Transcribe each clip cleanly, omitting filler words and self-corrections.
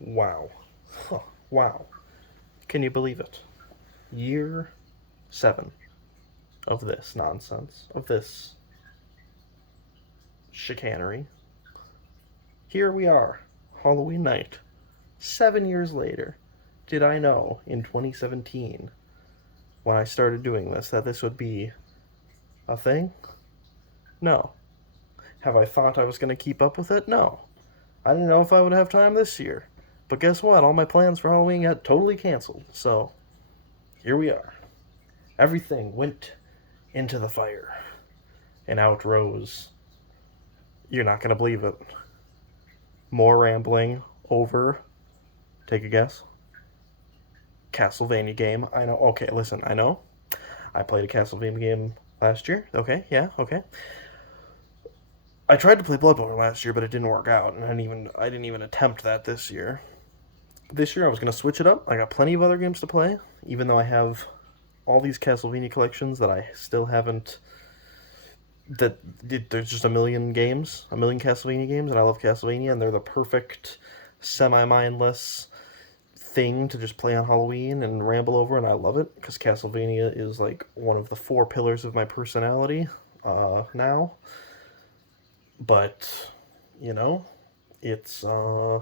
Wow. Huh. Wow. Can you believe it? Year 7 of this nonsense, of this chicanery. Here we are, Halloween night, 7 years later. Did I know in 2017, when I started doing this, that this would be a thing? No. Have I thought I was going to keep up with it? No. I didn't know if I would have time this year. But guess what? All my plans for Halloween got totally canceled. So, here we are. Everything went into the fire. And out rose. You're not going to believe it. More rambling over. Take a guess. Castlevania game. I know. Okay, listen, I know. I played a Castlevania game last year. Okay, yeah, okay. I tried to play Bloodborne last year, but it didn't work out, and I didn't even attempt that this year. This year I was gonna switch it up. I got plenty of other games to play, even though I have all these Castlevania collections that I still haven't. That there's just a million games, a million Castlevania games, and I love Castlevania, and they're the perfect semi-mindless thing to just play on Halloween and ramble over, and I love it because Castlevania is like one of the four pillars of my personality now. But you know, it's I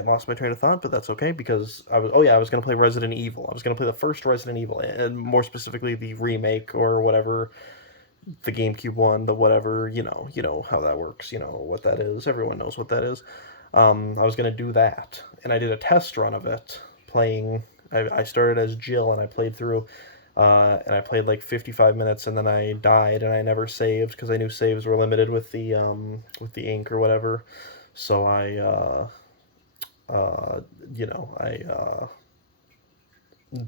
lost my train of thought, but that's okay because I was gonna play Resident Evil. I was gonna play the first Resident Evil, and more specifically the remake or whatever, the GameCube one, the whatever. You know how that works. You know what that is. Everyone knows what that is. I was gonna do that, and I did a test run of it playing. I started as Jill, and I played through, and I played like 55 minutes, and then I died, and I never saved because I knew saves were limited with the ink or whatever. So uh, I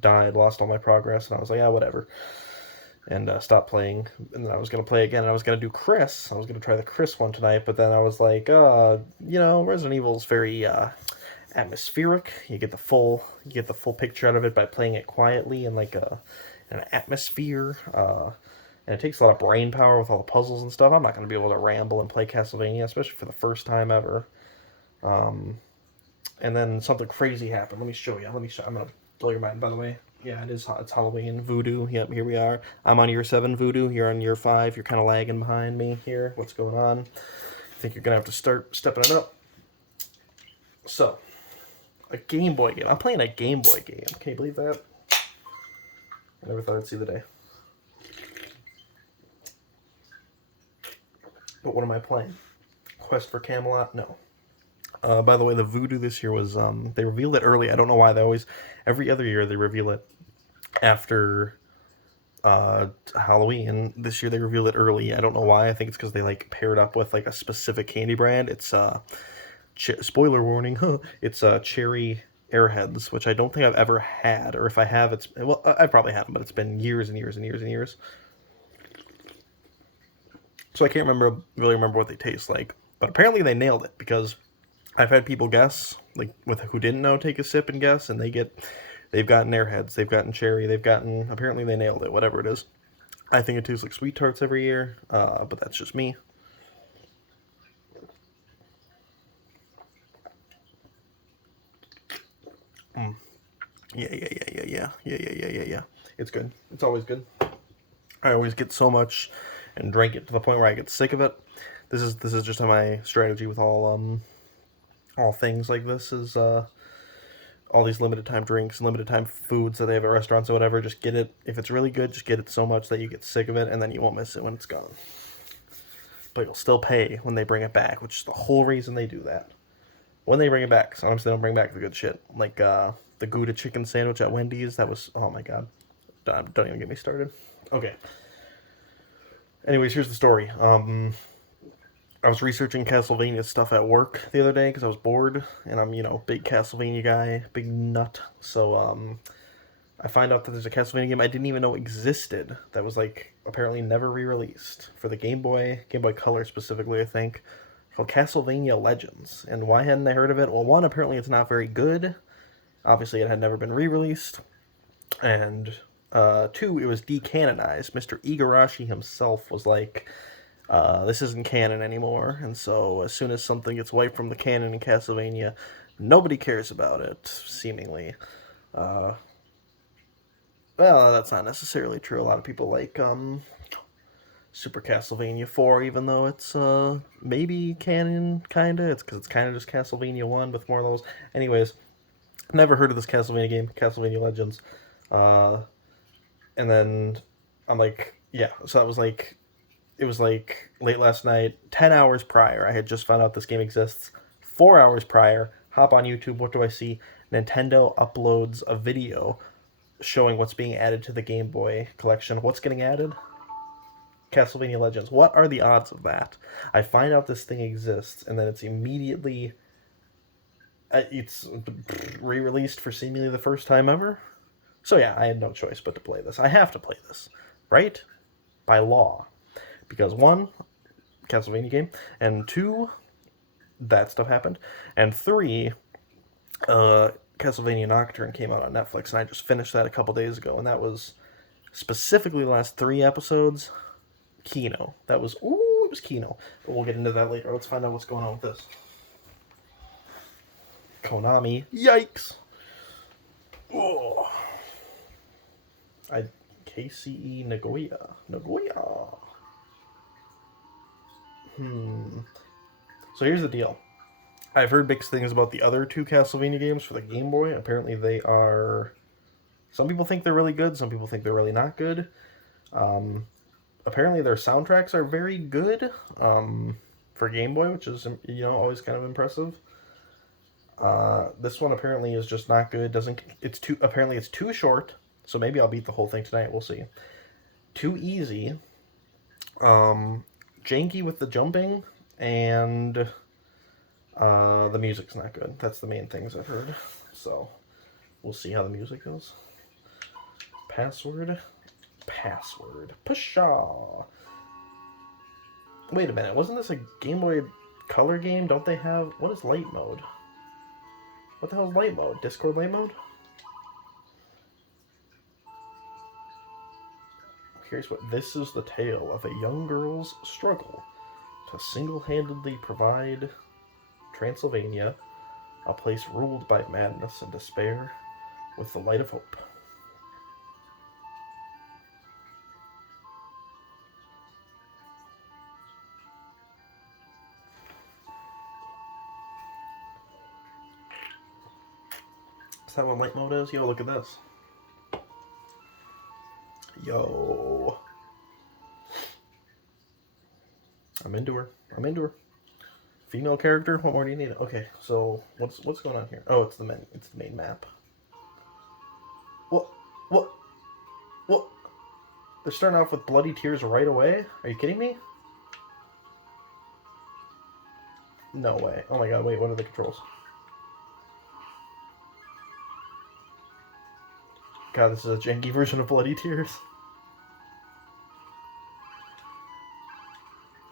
died, lost all my progress, and I was like, yeah, whatever, and stopped playing. And then I was gonna play again, and I was gonna do Chris. I was gonna try the Chris one tonight, but then I was like, Resident Evil is very atmospheric. You get the full picture out of it by playing it quietly in like an atmosphere. And it takes a lot of brain power with all the puzzles and stuff. I'm not going to be able to ramble and play Castlevania, especially for the first time ever. And then something crazy happened. Let me show you. Let me show. I'm gonna blow your mind. By the way, yeah, it's Halloween. Voodoo. Yep, here we are. I'm on year 7. Voodoo. You're on year 5. You're kind of lagging behind me here. What's going on? I think you're gonna have to start stepping it up. So, a Game Boy game. I'm playing a Game Boy game. Can you believe that? I never thought I'd see the day. But what am I playing? Quest for Camelot? No. By the way, the Voodoo this year was they revealed it early. I don't know why they always every other year they reveal it after Halloween. This year they revealed it early. I don't know why. I think it's because they like paired up with like a specific candy brand. It's spoiler warning. Huh, it's cherry airheads, which I don't think I've ever had, or if I have, it's well, I've probably had them, but it's been years and years and years and years. So I can't really remember what they taste like. But apparently they nailed it because I've had people guess, like with who didn't know, take a sip and guess, and they've gotten airheads, they've gotten cherry, they've gotten. Apparently they nailed it, whatever it is. I think it tastes like sweet tarts every year, but that's just me. Yeah, yeah, yeah, yeah, yeah, yeah, yeah, yeah, yeah, yeah. It's good. It's always good. I always get so much and drink it to the point where I get sick of it. This is just my strategy with all things like this is all these limited time drinks, limited time foods that they have at restaurants or whatever. Just get it if it's really good. Just get it so much that you get sick of it, and then you won't miss it when it's gone. But you'll still pay when they bring it back, which is the whole reason they do that. When they bring it back, sometimes they don't bring back the good shit, like the Gouda chicken sandwich at Wendy's. That was oh my god. Don't even get me started. Okay. Anyways, here's the story. I was researching Castlevania stuff at work the other day because I was bored, and I'm big Castlevania guy, big nut. So I find out that there's a Castlevania game I didn't even know existed that was like apparently never re-released for the Game Boy Color specifically, I think, called Castlevania Legends. And why hadn't I heard of it? Well, one, apparently it's not very good. Obviously, it had never been re-released, and two, it was decanonized. Mr. Igarashi himself was like, This isn't canon anymore, and so as soon as something gets wiped from the canon in Castlevania, nobody cares about it, seemingly. Uh, well, that's not necessarily true. A lot of people like Super Castlevania 4, even though it's maybe canon, kinda. It's because it's kind of just Castlevania 1 with more of those. Anyways, never heard of this Castlevania game, Castlevania Legends. Uh, and then I'm like, yeah, so that was like, it was like late last night, 10 hours prior. I had just found out this game exists. 4 hours prior, hop on YouTube, what do I see? Nintendo uploads a video showing what's being added to the Game Boy collection. What's getting added? Castlevania Legends. What are the odds of that? I find out this thing exists, and then it's immediately it's re-released for seemingly the first time ever. So yeah, I had no choice but to play this. I have to play this, right? By law, because one, Castlevania game, and two, that stuff happened, and three, Castlevania Nocturne came out on Netflix, and I just finished that a couple days ago, and that was specifically the last 3 episodes. Kino. That was it was Kino. But we'll get into that later. Let's find out what's going on with this. Konami. Yikes. Oh. KCE Nagoya. So here's the deal. I've heard mixed things about the other two Castlevania games for the Game Boy. Apparently they are... Some people think they're really good. Some people think they're really not good. Apparently their soundtracks are very good for Game Boy, which is, always kind of impressive. This one apparently is just not good. Apparently it's too short, so maybe I'll beat the whole thing tonight. We'll see. Too easy. Janky with the jumping, and the music's not good. That's the main things I've heard. So we'll see how the music goes. Password. Pshaw. Wait a minute. Wasn't this a Game Boy Color game? Don't they have... What is light mode? What the hell is light mode? Discord light mode? Here's what... This is the tale of a young girl's struggle to single-handedly provide Transylvania, a place ruled by madness and despair, with the light of hope. Is that what light mode is? Yo, look at this. Yo. I'm into her. Female character? What more do you need? Okay, so what's going on here? Oh, it's the main map. What? They're starting off with bloody tears right away? Are you kidding me? No way. Oh my god, wait, what are the controls? God, this is a janky version of Bloody Tears.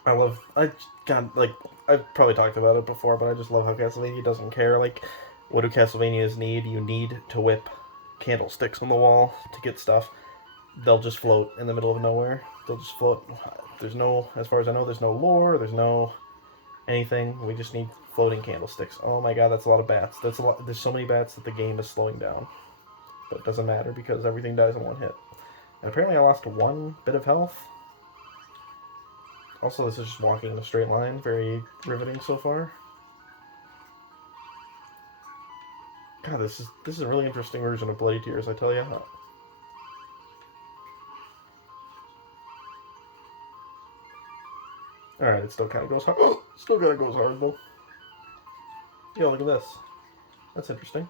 I've probably talked about it before, but I just love how Castlevania doesn't care. Like, what do Castlevanias need? You need to whip candlesticks on the wall to get stuff. They'll just float in the middle of nowhere. They'll just float. There's no, as far as I know, there's no lore, there's no anything. We just need floating candlesticks. Oh my god, that's a lot of bats. There's so many bats that the game is slowing down. But it doesn't matter because everything dies in one hit. And apparently I lost 1 bit of health. Also, this is just walking in a straight line. Very riveting so far. God, this is a really interesting version of Bloody Tears, I tell you. Alright, it still kind of goes hard. Oh, still kind of goes hard, though. Yo, look at this. That's interesting.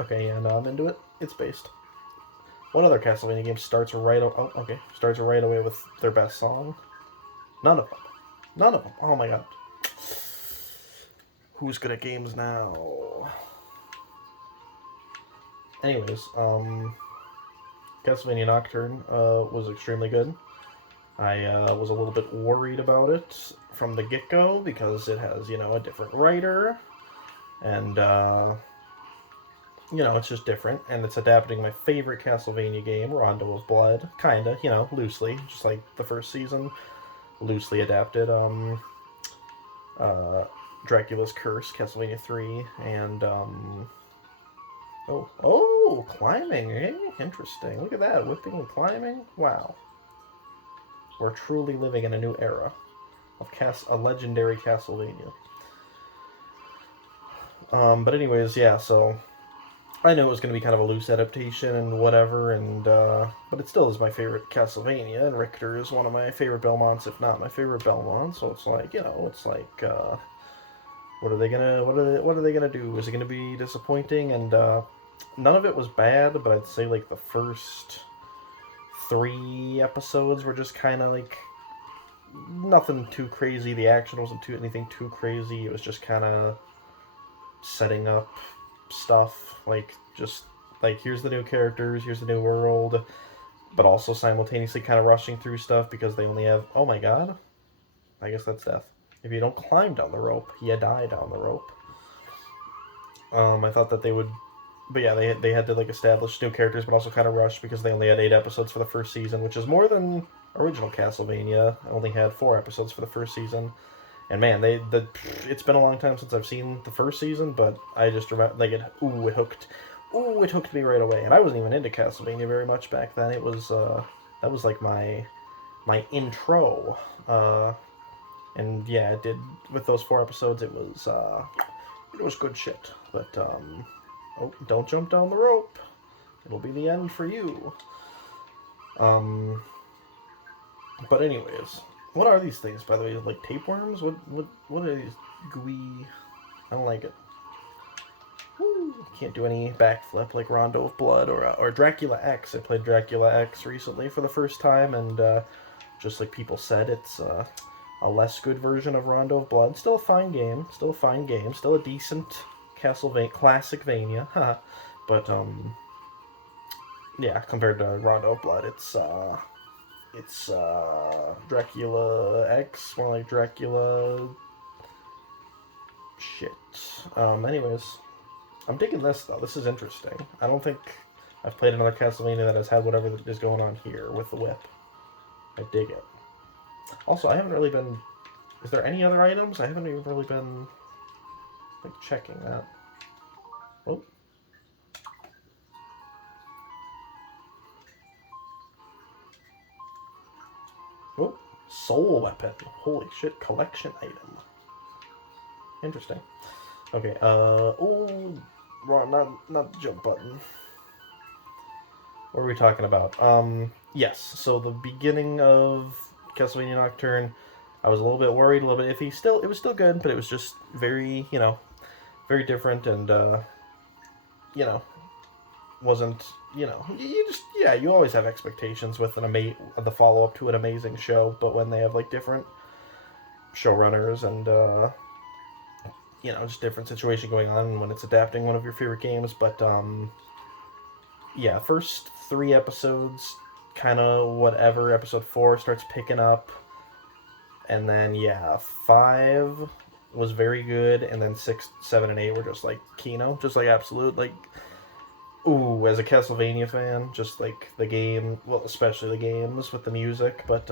Okay, yeah, no, I'm into it. It's based. One other Castlevania game starts right away with their best song. None of them. Oh my god. Who's good at games now? Anyways, Castlevania Nocturne was extremely good. I was a little bit worried about it from the get-go because it has, a different writer. and you know, it's just different, and it's adapting my favorite Castlevania game, Rondo of Blood, kinda, you know, loosely, just like the first season, loosely adapted. Uh, Dracula's Curse, Castlevania 3, and climbing, eh? Interesting. Look at that, whipping and climbing. Wow, we're truly living in a new era of a legendary Castlevania. But anyways, yeah. So I know it was going to be kind of a loose adaptation and whatever, and but it still is my favorite Castlevania, and Richter is one of my favorite Belmonts, if not my favorite Belmont. So it's like, you know, it's like, what are they gonna what are they gonna do? Is it gonna be disappointing? And none of it was bad, but I'd say like the first 3 episodes were just kind of like nothing too crazy. The action wasn't anything too crazy. It was just kind of setting up stuff, like just like here's the new characters, here's the new world, but also simultaneously kind of rushing through stuff because they only have, oh my god, I guess that's death. If you don't climb down the rope, you die down the rope. I thought that they would, but yeah, they had to like establish new characters, but also kind of rush because they only had 8 episodes for the first season, which is more than original Castlevania. Only had 4 episodes for the first season. And man, it's been a long time since I've seen the first season, but I just remember like it hooked me right away. And I wasn't even into Castlevania very much back then. It was that was like my intro. And yeah, it did with those 4 episodes. It was good shit. But oh, don't jump down the rope. It'll be the end for you. But anyways, what are these things, by the way? Like tapeworms? What are these gooey? I don't like it. Woo. Can't do any backflip like Rondo of Blood or Dracula X. I played Dracula X recently for the first time, and just like people said, it's a less good version of Rondo of Blood. Still a fine game. Still a decent Castlevania, classic-vania. But yeah, compared to Rondo of Blood, it's Dracula X, more like Dracula shit. Anyways, I'm digging this though. This is interesting. I don't think I've played another Castlevania that has had whatever is going on here with the whip. I dig it. Also, I haven't really been. Is there any other items? I haven't even really been like checking that. Oh. Oh, soul weapon. Holy shit, collection item. Interesting. Okay, wrong, not the jump button. What are we talking about? Yes, so the beginning of Castlevania Nocturne, I was a little bit worried, a little bit iffy. Still, it was still good, but it was just very, you know, very different, and, you know, wasn't, you know, you just, yeah, you always have expectations with the follow-up to an amazing show, but when they have, like, different showrunners and, you know, just different situation going on when it's adapting one of your favorite games, but, yeah, first 3 episodes, kind of whatever, episode 4 starts picking up, and then, yeah, 5 was very good, and then 6, 7, and 8 were just, like, Kino, just, like, absolute, like, ooh, as a Castlevania fan, just like the game, well, especially the games with the music, but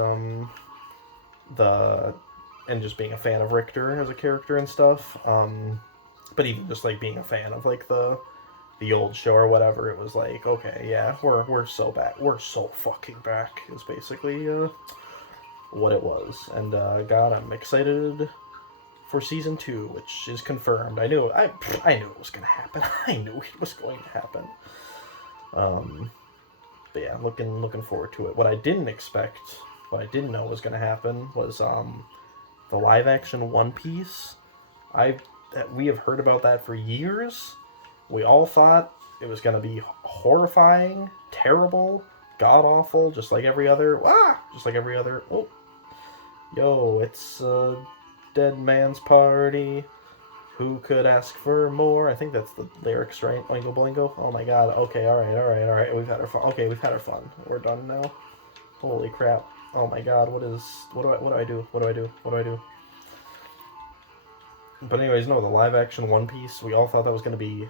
and just being a fan of Richter as a character and stuff, but even just like being a fan of like the old show or whatever, it was like, okay, yeah, we're so back, we're so fucking back, is basically what it was, and God, I'm excited for season 2, which is confirmed. I knew it was gonna happen. I knew it was going to happen. But yeah, looking forward to it. What I didn't expect, what I didn't know was gonna happen was the live action One Piece. We have heard about that for years. We all thought it was gonna be horrifying, terrible, god awful, just like every other. Oh, yo, it's Dead Man's Party. Who could ask for more? I think that's the lyrics, right? Oingo boingo. Oh my god. Okay, alright. We've had our fun. Okay, we've had our fun. We're done now. Holy crap. Oh my god, what do I do? But anyways, no, the live action One Piece, we all thought that was going to be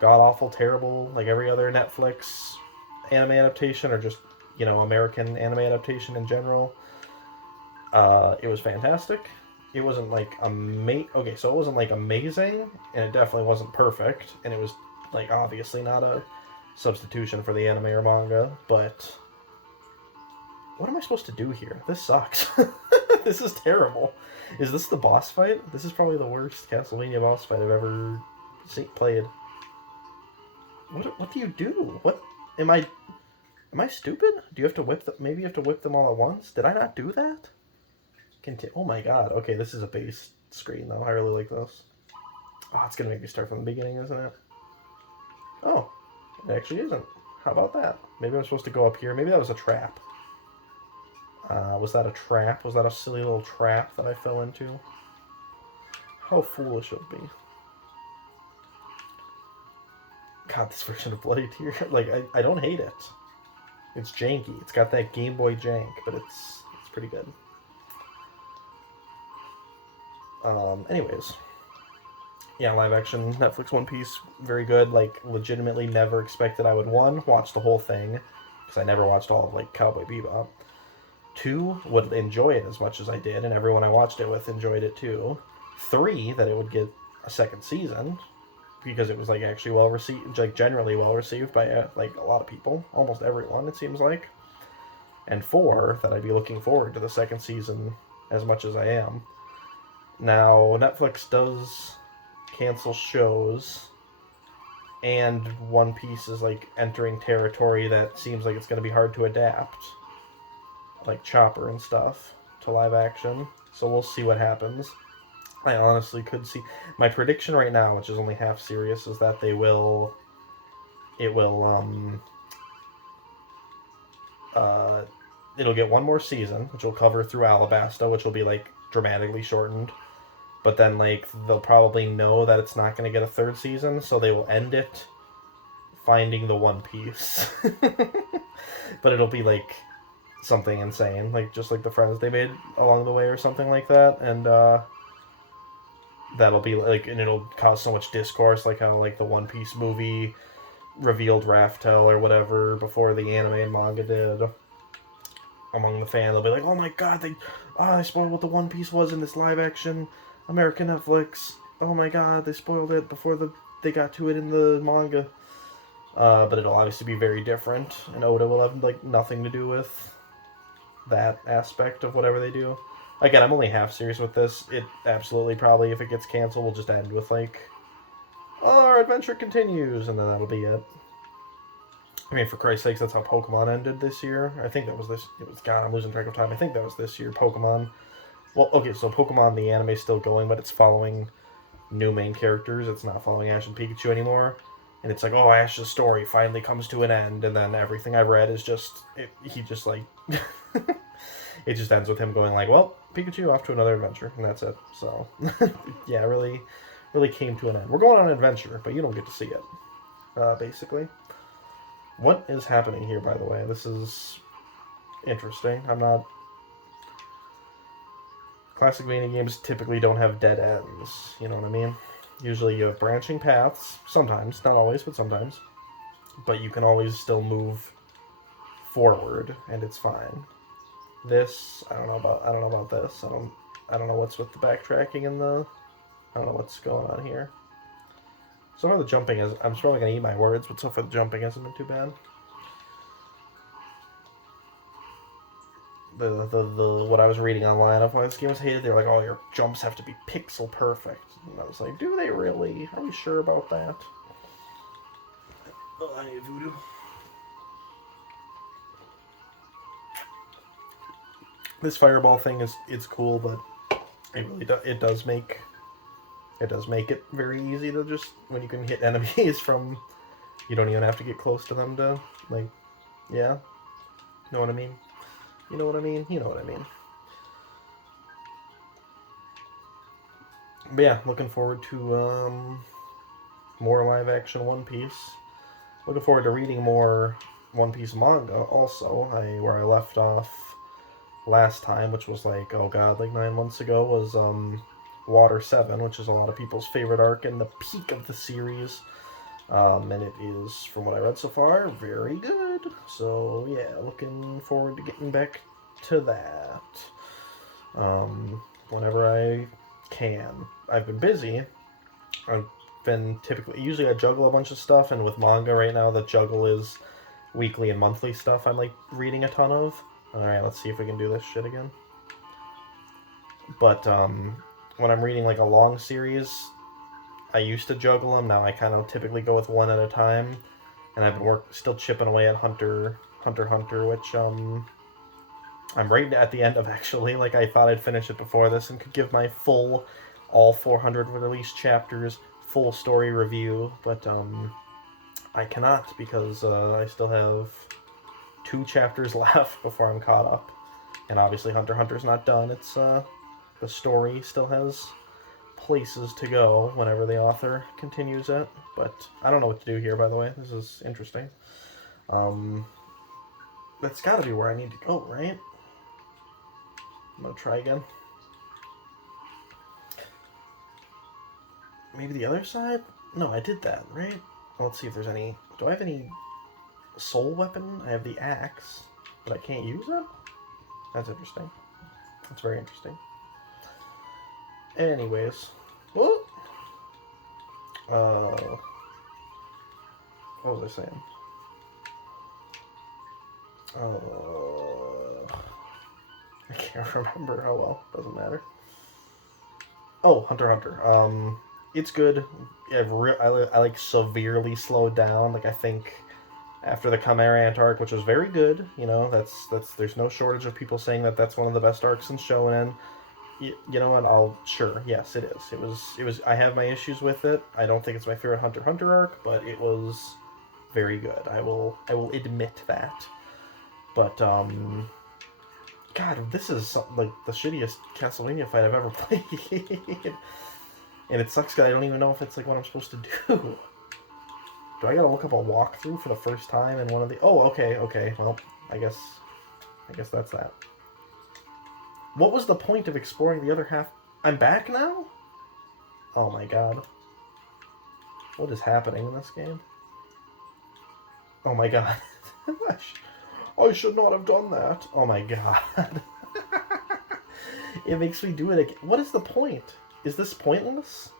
god awful, terrible, like every other Netflix anime adaptation or just, American anime adaptation in general. It was fantastic. It wasn't like okay, so it wasn't like amazing, and it definitely wasn't perfect, and it was like obviously not a substitution for the anime or manga, but what am I supposed to do here? This sucks. This is terrible. Is this the boss fight? This is probably the worst Castlevania boss fight I've ever played. What do you do? What am I stupid? Do you have to whip them? Maybe you have to whip them all at once? Did I not do that? Oh my god. Okay, this is a base screen though. I really like this. Oh, it's gonna make me start from the beginning, isn't it? Oh, it actually isn't. How about that? Maybe I'm supposed to go up here. Maybe that was a trap. Was that a trap? Was that a silly little trap that I fell into? How foolish of me. God, this version of Bloody Tear, like, I don't hate it. It's janky. It's got that Game Boy jank, but it's pretty good. Anyways. Yeah, live action Netflix One Piece, very good. Like, legitimately never expected I would, 1, watch the whole thing, because I never watched all of, like, Cowboy Bebop. 2, would enjoy it as much as I did, and everyone I watched it with enjoyed it too. 3, that it would get a second season, because it was like actually well received, like generally well received by like a lot of people, almost everyone it seems like. And 4, that I'd be looking forward to the second season as much as I am. Now, Netflix does cancel shows, and One Piece is like entering territory that seems like it's going to be hard to adapt, like Chopper and stuff, to live action. So we'll see what happens. I honestly could see... My prediction right now, which is only half serious, is that it'll get one more season, which will cover through Alabasta, which will be, like, dramatically shortened. But then, like, they'll probably know that it's not going to get a third season, so they will end it finding the One Piece. But it'll be, like, something insane, like just like the friends they made along the way or something like that, and that'll be like, and it'll cause so much discourse, like how like the One Piece movie revealed Raftel or whatever before the anime and manga did among the fan. They'll be like, oh my god, they spoiled what the One Piece was in this live action American Netflix. Oh my god, they spoiled it before they got to it in the manga. But it'll obviously be very different, and Oda will have like nothing to do with that aspect of whatever they do. Again, I'm only half serious with this. It absolutely probably, if it gets canceled, will just end with like, oh, our adventure continues, and then that'll be it. I mean, for Christ's sakes, that's how Pokemon ended this year. I think that was this. It was, God, I'm losing track of time. I think that was this year, Pokemon. Well, okay, so Pokemon, the anime's still going, but it's following new main characters. It's not following Ash and Pikachu anymore. And it's like, oh, Ash's story finally comes to an end, and then everything I've read is just, he just like, it just ends with him going like, well, Pikachu off to another adventure, and that's it. So, yeah, really came to an end. We're going on an adventure, but you don't get to see it, basically. What is happening here, by the way? This is interesting. Classicvania games typically don't have dead ends, you know what I mean? Usually you have branching paths, sometimes, not always, but sometimes. But you can always still move forward, and it's fine. This, I don't know about this. I don't know what's with the backtracking and I don't know what's going on here. So far the jumping is, I'm probably going to eat my words, but so far the jumping hasn't been too bad. What I was reading online of why this game was hated, they were like, oh, your jumps have to be pixel perfect. And I was like, do they really? Are we sure about that? Oh, I need voodoo. This fireball thing it's cool, but it does make it very easy to just, when you can hit enemies from, you don't even have to get close to them to, like, yeah, know what I mean? You know what I mean? You know what I mean. But yeah, looking forward to more live action One Piece. Looking forward to reading more One Piece manga also. Where I left off last time, which was like, oh god, like 9 months ago, was Water 7, which is a lot of people's favorite arc and the peak of the series. And it is, from what I read so far, very good. So, yeah, looking forward to getting back to that. Whenever I can. I've been busy. I've been usually I juggle a bunch of stuff, and with manga right now, the juggle is weekly and monthly stuff I'm, like, reading a ton of. Alright, let's see if we can do this shit again. But, when I'm reading, like, a long series, I used to juggle them. Now I kind of typically go with one at a time. And I've been still chipping away at Hunter, which, I'm right at the end of, actually. Like, I thought I'd finish it before this and could give my full, all 400 released chapters, full story review. But, I cannot because I still have 2 chapters left before I'm caught up. And obviously Hunter's not done. It's, the story still has places to go whenever the author continues it. But I don't know what to do here, by the way. This is interesting. That's gotta be where I need to go, right? I'm gonna try again. Maybe the other side? No, I did that, right? Well, let's see if there's any... Do I have any soul weapon? I have the axe, but I can't use it? That's interesting. That's very interesting. Anyways. Whoa! What was I saying? I can't remember. Oh well, doesn't matter. Oh, Hunter. It's good. I like severely slowed down. Like I think after the Chimera arc, which was very good, you know, that's there's no shortage of people saying that that's one of the best arcs in Shonen. You know what? Yes, it is. It was. I have my issues with it. I don't think it's my favorite Hunter arc, but it was very good. I will admit that. But God, this is like the shittiest Castlevania fight I've ever played. And it sucks because I don't even know if it's like what I'm supposed to do. Do I gotta look up a walkthrough for the first time in one of the... Oh, okay. Well, I guess that's that. What was the point of exploring the other half? I'm back now? Oh my god. What is happening in this game? Oh my god. I should not have done that. Oh my god. It makes me do it again. What is the point? Is this pointless?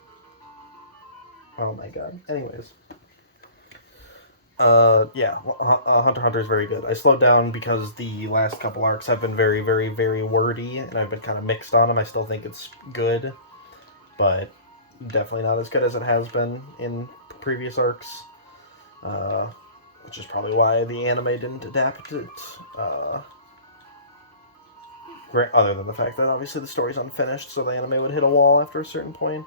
Oh my god. Anyways. Yeah. Hunter is very good. I slowed down because the last couple arcs have been very, very, very wordy, and I've been kind of mixed on them. I still think it's good, but definitely not as good as it has been in previous arcs. Which is probably why the anime didn't adapt it. Other than the fact that obviously the story's unfinished, so the anime would hit a wall after a certain point.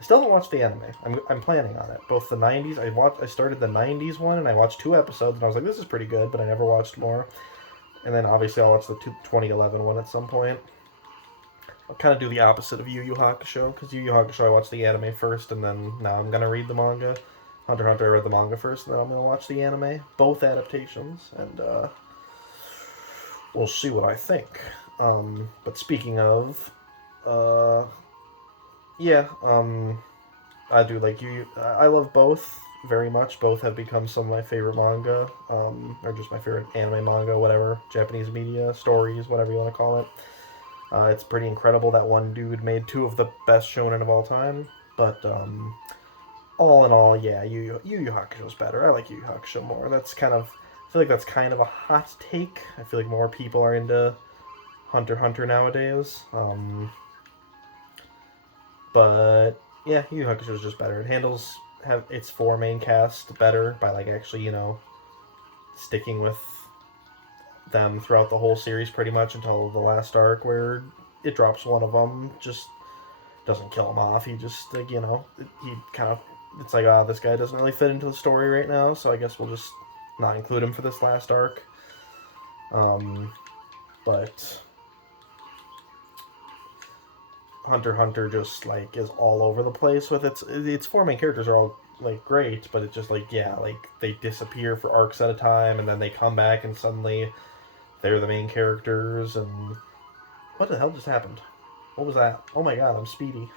I still haven't watched the anime. I'm planning on it. Both the 90s, I started the 90s one, and I watched 2 episodes, and I was like, this is pretty good, but I never watched more. And then obviously I'll watch the 2011 one at some point. I'll kind of do the opposite of Yu Yu Hakusho, because Yu Yu Hakusho I watched the anime first, and then now I'm going to read the manga. Hunter I read the manga first, and then I'm going to watch the anime. Both adaptations, and we'll see what I think. But speaking of, yeah, I do like you. I love both very much. Both have become some of my favorite manga, or just my favorite anime manga, whatever, Japanese media, stories, whatever you want to call it. It's pretty incredible that one dude made 2 of the best shonen of all time. But all in all, yeah, Yu Yu Hakusho's better. I like Yu Yu Hakusho more. That's kind of, I feel like that's kind of a hot take. I feel like more people are into Hunter nowadays. But yeah, Yu Yu Hakusho is just better. It handles its 4 main cast better by like actually, you know, sticking with them throughout the whole series pretty much until the last arc where it drops one of them. Just doesn't kill him off. He just, like, you know, he kind of, it's like, this guy doesn't really fit into the story right now, so I guess we'll just not include him for this last arc. But Hunter just, like, is all over the place with its 4 main characters are all, like, great, but it's just, like, yeah, like, they disappear for arcs at a time, and then they come back, and suddenly they're the main characters, and what the hell just happened? What was that? Oh my god, I'm speedy.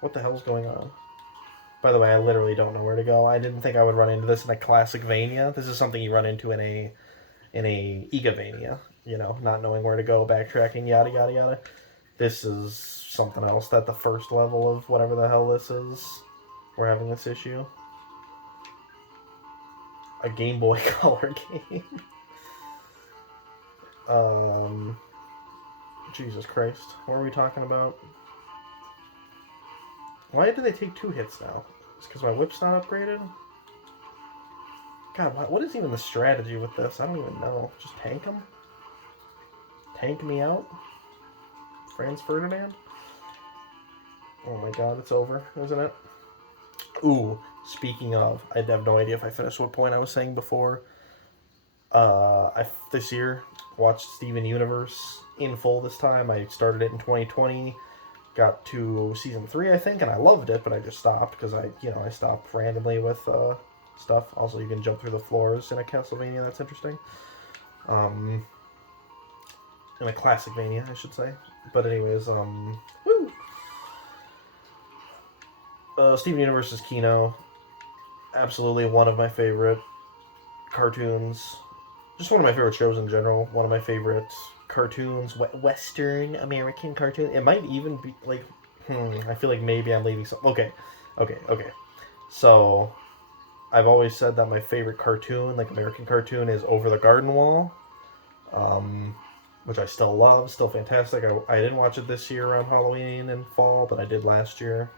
What the hell's going on? By the way, I literally don't know where to go. I didn't think I would run into this in a classic Vania. This is something you run into in a Egavania, you know, not knowing where to go, backtracking, yada yada yada. This is something else that the first level of whatever the hell this is, we're having this issue. A Game Boy Color game. Jesus Christ. What are we talking about? Why do they take 2 hits now? It's because my whip's not upgraded? God, what is even the strategy with this? I don't even know. Just tank him? Tank me out? Franz Ferdinand? Oh my god, it's over, isn't it? Ooh, speaking of, I have no idea if I finished what point I was saying before. This year watched Steven Universe in full this time. I started it in 2020, got to season 3, I think, and I loved it, but I just stopped because I stopped randomly with stuff. Also, you can jump through the floors in a Castlevania. That's interesting. In a classic Vania, I should say. But anyways, woo! Steven Universe's Kino, absolutely one of my favorite cartoons. Just one of my favorite shows in general. One of my favorite cartoons, Western American cartoon. It might even be like, I feel like maybe I'm leaving some. Okay. So, I've always said that my favorite cartoon, like American cartoon, is Over the Garden Wall, which I still love, still fantastic. I didn't watch it this year around Halloween and fall, but I did last year.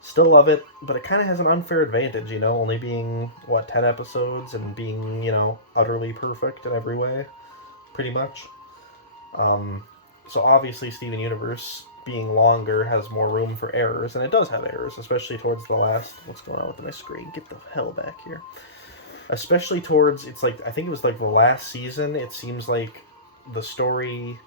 Still love it, but it kind of has an unfair advantage, you know, only being, 10 episodes and being, utterly perfect in every way, pretty much. So obviously Steven Universe, being longer, has more room for errors, and it does have errors, especially towards the last... What's going on with my screen? Get the hell back here. Especially towards, I think it was like the last season, it seems like the story...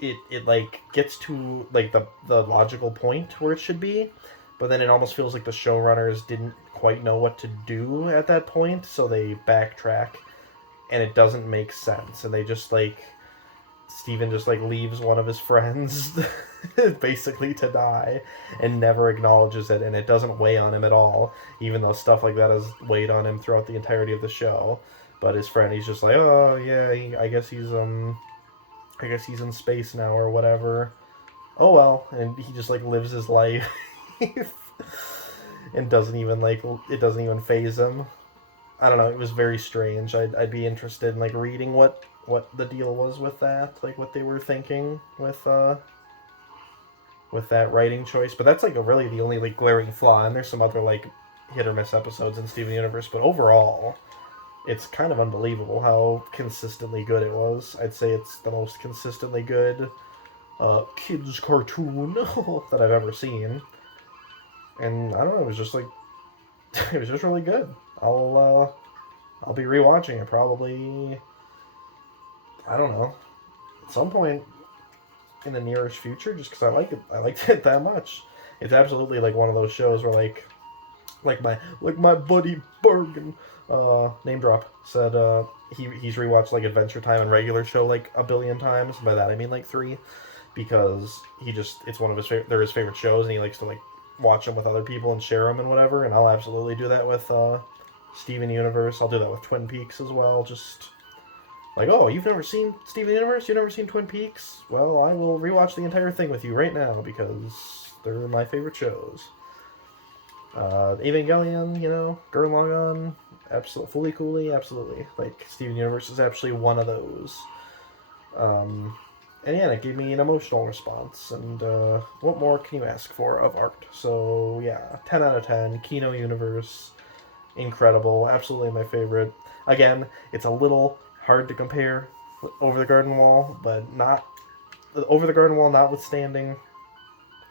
It like gets to like the logical point where it should be, but then it almost feels like the showrunners didn't quite know what to do at that point, so they backtrack, and it doesn't make sense, and they just like Steven just like leaves one of his friends basically to die and never acknowledges it, and it doesn't weigh on him at all, even though stuff like that has weighed on him throughout the entirety of the show. But his friend, he's just like, oh yeah, I guess he's in space now or whatever. Oh well, and he just like lives his life and doesn't even faze him. I don't know, it was very strange. I'd be interested in like reading what the deal was with that, like what they were thinking with that writing choice. But that's like really the only like glaring flaw, and there's some other like hit or miss episodes in Steven Universe, but overall it's kind of unbelievable how consistently good it was. I'd say it's the most consistently good kids cartoon that I've ever seen. And I don't know, it was just like it was just really good. I'll be rewatching it probably, I don't know, at some point in the nearest future, just because I like it. I liked it that much. It's absolutely like one of those shows where like my buddy Bergen, name drop, said he's rewatched like Adventure Time and Regular Show like a billion times. By that I mean like 3, because it's one of they're his favorite shows, and he likes to like watch them with other people and share them and whatever. And I'll absolutely do that with Steven Universe. I'll do that with Twin Peaks as well. Just like, oh, you've never seen Steven Universe? You've never seen Twin Peaks? Well, I will rewatch the entire thing with you right now because they're my favorite shows. Evangelion, Gurren Lagann, absolutely, Fully Cooley, absolutely. Like, Steven Universe is actually one of those. And yeah, it gave me an emotional response, and what more can you ask for of art? So yeah, 10 out of 10, Kino Universe, incredible, absolutely my favorite. Again, it's a little hard to compare with Over the Garden Wall, but not Over the Garden Wall notwithstanding,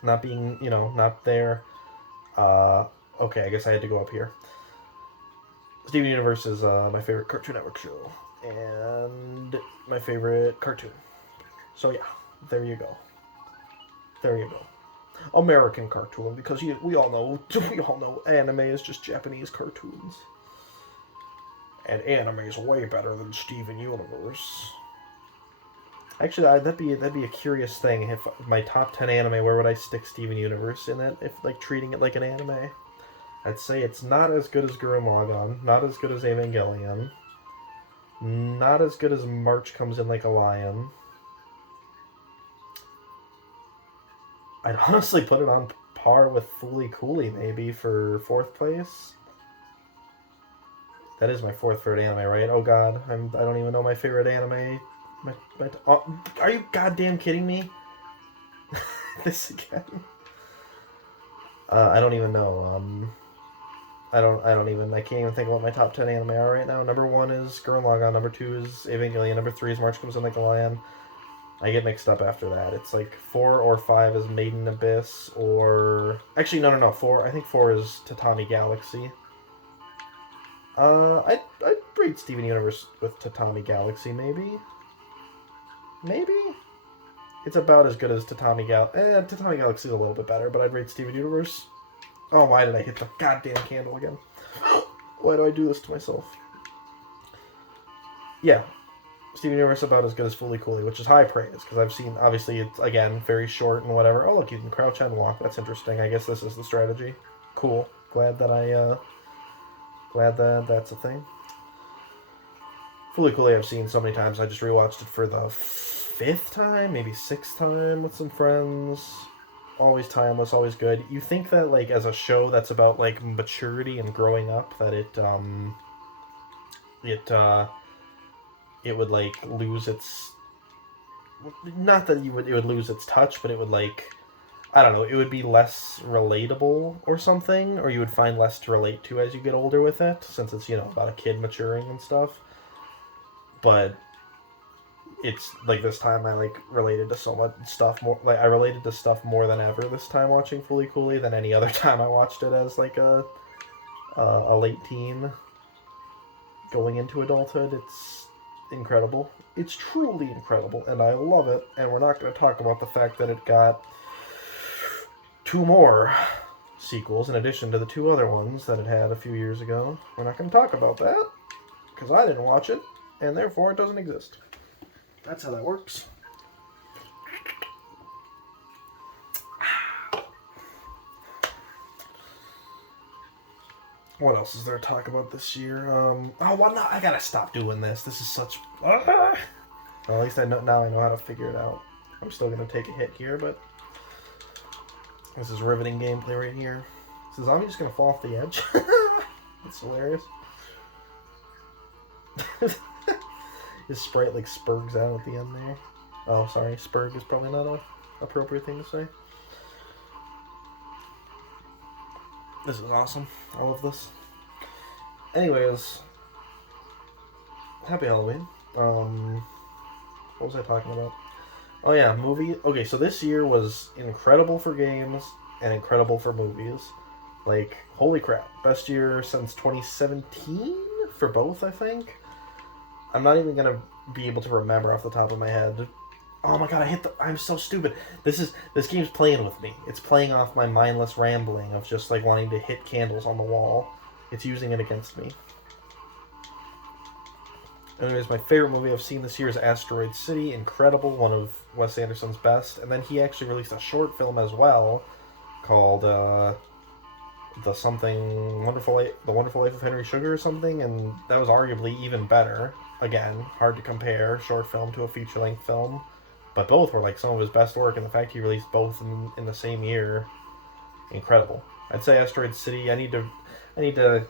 not being, not there. Okay, I guess I had to go up here. Steven Universe is my favorite Cartoon Network show, and my favorite cartoon. So yeah, there you go. American cartoon, because we all know anime is just Japanese cartoons. And anime is way better than Steven Universe. Actually, that'd be a curious thing. If my top 10 anime, where would I stick Steven Universe in it? If like treating it like an anime, I'd say it's not as good as Gurren Lagann, not as good as Evangelion, not as good as March Comes in Like a Lion. I'd honestly put it on par with Fooly Cooly maybe for fourth place. That is my fourth favorite anime, right? Oh god, I don't even know my favorite anime. Are you goddamn kidding me? This again. I don't even know. I can't even think of what my top 10 anime are right now. Number 1 is Gurren Lagann. Number 2 is Evangelion. Number 3 is March Comes in Like a Lion. I get mixed up after that. It's like 4 or 5 is Maiden Abyss, or actually no. 4. I think 4 is Tatami Galaxy. I'd rate Steven Universe with Tatami Galaxy maybe. Maybe. It's about as good as Tatami Galaxy is a little bit better, but I'd rate Steven Universe. Oh, why did I hit the goddamn candle again? Why do I do this to myself? Yeah, Steven Universe about as good as Fooly Cooly, which is high praise, because I've seen, obviously, it's, again, very short and whatever. Oh, look, you can crouch and walk. That's interesting. I guess this is the strategy. Cool. Glad that that's a thing. Fooly Cooly I've seen so many times, I just rewatched it for the 5th time, maybe 6th time with some friends. Always timeless, always good. You think that, like, as a show that's about, like, maturity and growing up, that it would, like, lose its... Not that it would lose its touch, but it would, like... I don't know, it would be less relatable or something, or you would find less to relate to as you get older with it, since it's, about a kid maturing and stuff. But it's like this time I like related to so much stuff more. Like I related to stuff more than ever this time watching Fooly Cooly than any other time I watched it as like a late teen going into adulthood. It's incredible. It's truly incredible, and I love it. And we're not going to talk about the fact that it got 2 more sequels in addition to the 2 other ones that it had a few years ago. We're not going to talk about that because I didn't watch it, and therefore it doesn't exist. That's how that works. What else is there to talk about this year? Oh, well, no, I gotta stop doing this. This is such... Well, at least I know how to figure it out. I'm still gonna take a hit here, but... This is riveting gameplay right here. Is the zombie just gonna fall off the edge? That's hilarious. His sprite like spurgs out at the end there. Oh, sorry, spurg is probably not an appropriate thing to say. This is awesome. I love this. Anyways, happy Halloween. What was I talking about? Oh yeah, movie. Okay, so this year was incredible for games and incredible for movies. Like, holy crap. Best year since 2017 for both, I think. I'm not even gonna be able to remember off the top of my head. Oh my god, I'm so stupid. This game's playing with me. It's playing off my mindless rambling of just like wanting to hit candles on the wall. It's using it against me. Anyways, my favorite movie I've seen this year is Asteroid City. Incredible, one of Wes Anderson's best. And then he actually released a short film as well called The Wonderful Life of Henry Sugar or something, and that was arguably even better. Again, hard to compare short film to a feature-length film, but both were like some of his best work, and the fact he released both in the same year, incredible. I'd say Asteroid City. I need to.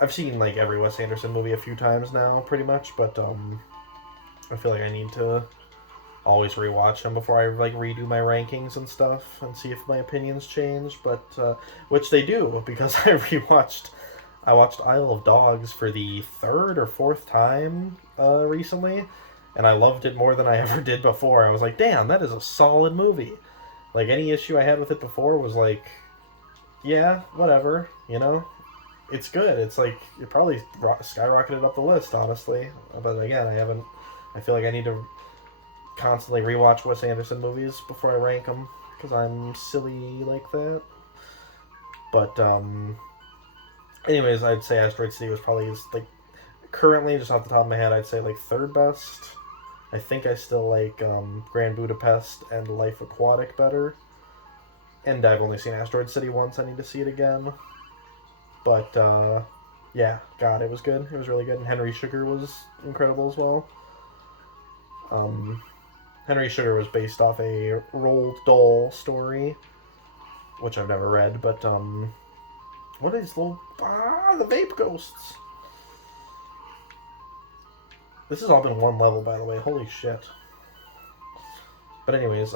I've seen like every Wes Anderson movie a few times now, pretty much, but I feel like I need to always rewatch them before I like redo my rankings and stuff and see if my opinions change. But which they do, because I watched Isle of Dogs for the 3rd or 4th time recently, and I loved it more than I ever did before. I was like, damn, that is a solid movie. Like, any issue I had with it before was like, yeah, whatever, It's good. It's like, it probably skyrocketed up the list, honestly. But again, I feel like I need to constantly rewatch Wes Anderson movies before I rank them, because I'm silly like that. But, anyways, I'd say Asteroid City was probably, like, currently, just off the top of my head, I'd say, like, 3rd best. I think I still like Grand Budapest and Life Aquatic better. And I've only seen Asteroid City once. I need to see it again. But yeah, God, it was good. It was really good. And Henry Sugar was incredible as well. Henry Sugar was based off a Roald Dahl story, which I've never read. But what is the vape ghosts? This has all been one level, by the way. Holy shit. But anyways,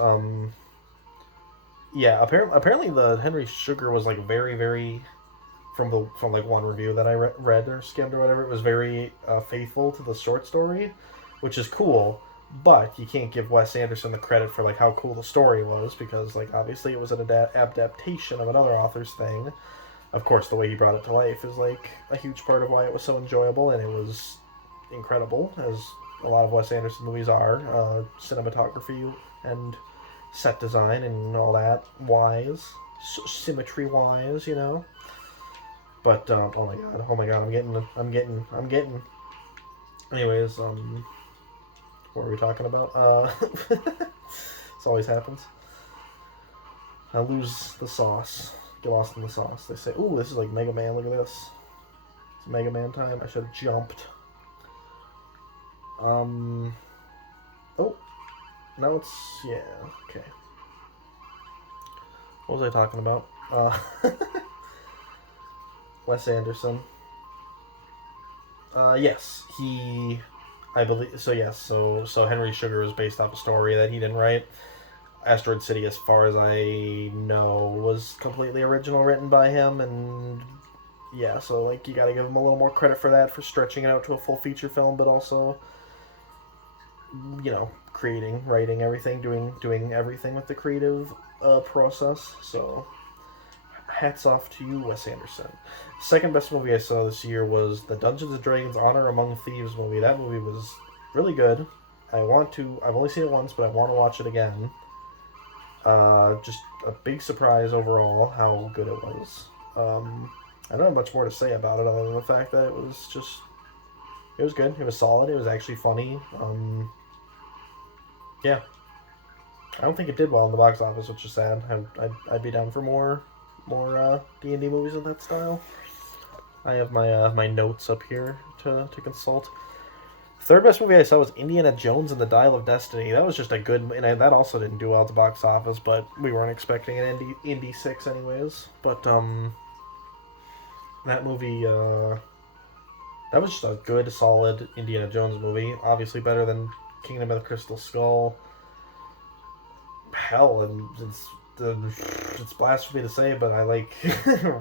yeah, apparently the Henry Sugar was like very, very, from like one review that I read or skimmed or whatever, it was very faithful to the short story, which is cool. But you can't give Wes Anderson the credit for like how cool the story was, because like obviously it was an adaptation of another author's thing. Of course, the way he brought it to life is like a huge part of why it was so enjoyable, and it was incredible, as a lot of Wes Anderson movies are, cinematography and set design and all that wise, symmetry wise, you know. But oh my god, I'm getting. Anyways, what were we talking about? This always happens. I lose the sauce, get lost in the sauce. They say, "Ooh, this is like Mega Man. Look at this. It's Mega Man time. I should have jumped." Oh, now it's, yeah, okay. What was I talking about? Wes Anderson. Yes, I believe, so yes, so Henry Sugar is based off a story that he didn't write. Asteroid City, as far as I know, was completely original, written by him, and yeah, so like you gotta give him a little more credit for that, for stretching it out to a full feature film, but also, you know, creating, writing, everything, doing everything with the creative process. So hats off to you, Wes Anderson. Second best movie I saw this year was the Dungeons and Dragons Honor Among Thieves movie. That movie was really good. I've only seen it once, but I want to watch it again. Just a big surprise overall how good it was. I don't have much more to say about it other than the fact that it was good. It was solid. It was actually funny. Yeah. I don't think it did well in the box office, which is sad. I'd be down for more D&D movies of that style. I have my notes up here to consult. Third best movie I saw was Indiana Jones and the Dial of Destiny. That was just a good, and that also didn't do well at the box office, but we weren't expecting an Indy 6 anyways. But that movie, that was just a good, solid Indiana Jones movie. Obviously better than Kingdom of the Crystal Skull. Hell, and it's blasphemy to say, but I like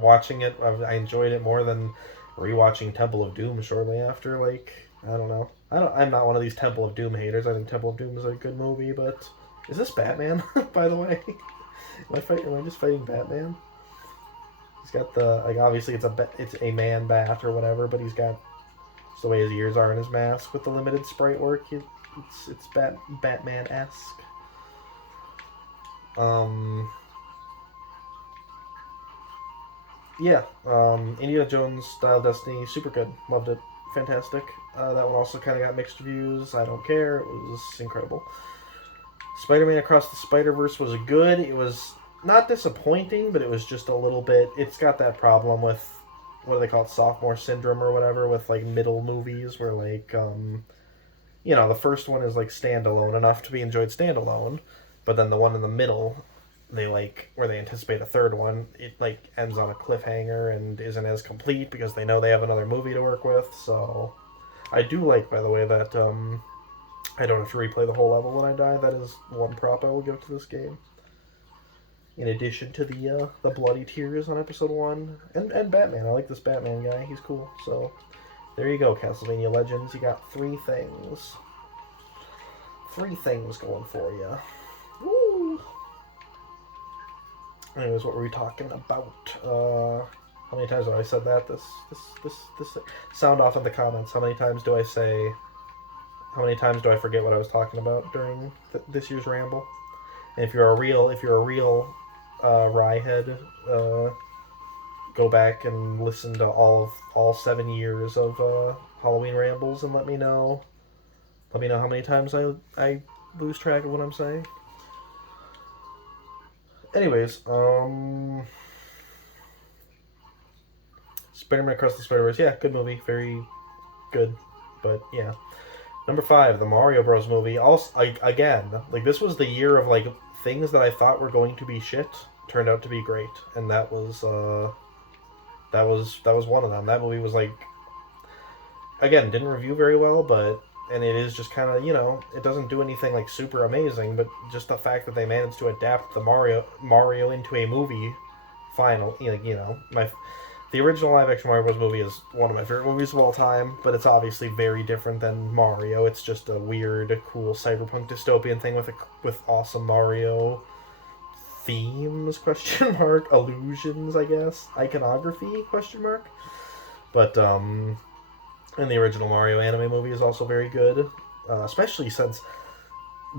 watching it. I enjoyed it more than rewatching Temple of Doom shortly after. Like, I don't know. I'm not one of these Temple of Doom haters. I think Temple of Doom is a good movie, but is this Batman? By the way, am I just fighting Batman? He's got the, like, obviously it's a man bat or whatever, but he's got just the way his ears are in his mask with the limited sprite work. It's Batman-esque. Yeah, Indiana Jones Dial of Destiny, super good. Loved it. Fantastic. That one also kind of got mixed reviews. I don't care. It was incredible. Spider-Man Across the Spider-Verse was good. It was not disappointing, but it was just a little bit... It's got that problem with, what do they call it, sophomore syndrome or whatever, with, like, middle movies where, like, you know, the first one is, like, standalone enough to be enjoyed standalone, but then the one in the middle, they like, where they anticipate a third one, it like ends on a cliffhanger and isn't as complete because they know they have another movie to work with. So I do like, by the way, that I don't have to replay the whole level when I die. That is one prop I will give to this game. In addition to the bloody tears on episode 1 and Batman. I like this Batman guy. He's cool. So there you go, Castlevania Legends. You got 3 things. 3 things going for you. Woo! Anyways, what were we talking about? How many times have I said that? This sound off in the comments. How many times do I forget what I was talking about during this year's ramble? And if you're a real Ryehead, go back and listen to all 7 years of Halloween rambles and let me know Let me know how many times I lose track of what I'm saying. Anyways, Spider-Man Across the Spider-Verse, yeah, good movie, very good, but yeah. Number 5, the Mario Bros. Movie. Also, again, like this was the year of like things that I thought were going to be shit turned out to be great, and that was one of them. That movie was like, again, didn't review very well, but and it is just kind of, it doesn't do anything like super amazing, but just the fact that they managed to adapt the Mario into a movie final, my the original live action Mario Bros. Movie is one of my favorite movies of all time, but it's obviously very different than Mario. It's just a weird, cool cyberpunk dystopian thing with awesome Mario themes, question mark, illusions, I guess, iconography, question mark. But and the original Mario anime movie is also very good, especially since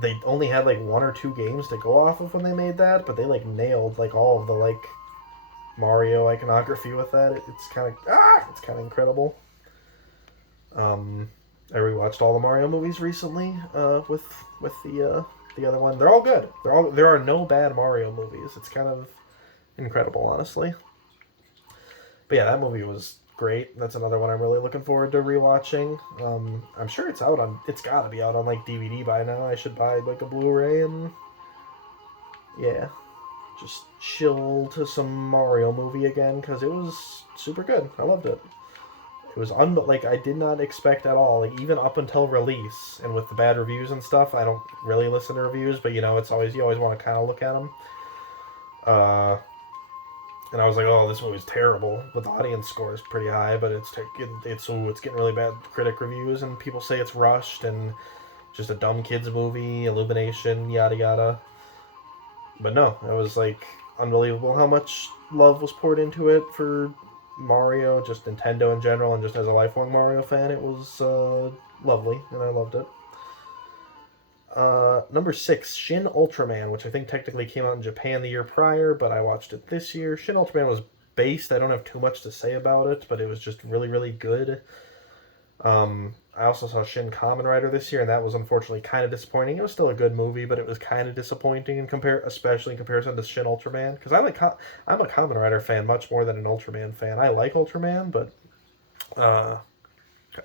they only had like one or two games to go off of when they made that, but they like nailed like all of the like Mario iconography with that. It's kind of incredible. I rewatched all the Mario movies recently with the other one. They're all good. There are no bad Mario movies. It's kind of incredible, honestly. But yeah, that movie was great. That's another one I'm really looking forward to rewatching. I'm sure it's out on. It's got to be out on like DVD by now. I should buy like a Blu-ray and yeah, just chill to some Mario movie again because it was super good. I loved it. It was like I did not expect at all. Like even up until release and with the bad reviews and stuff, I don't really listen to reviews, but it's always you always want to kind of look at them. And I was like, oh, this movie's terrible. But the audience score is pretty high, but it's getting really bad critic reviews, and people say it's rushed and just a dumb kids movie, Illumination, yada yada. But no, it was like unbelievable how much love was poured into it for Mario, just Nintendo in general, and just as a lifelong Mario fan, it was lovely, and I loved it. Number 6, Shin Ultraman, which I think technically came out in Japan the year prior, but I watched it this year. Shin Ultraman was based. I don't have too much to say about it, but it was just really, really good. I also saw Shin Kamen Rider this year, and that was unfortunately kind of disappointing. It was still a good movie, but it was kind of disappointing especially in comparison to Shin Ultraman. Because I'm a Kamen Rider fan much more than an Ultraman fan. I like Ultraman, uh,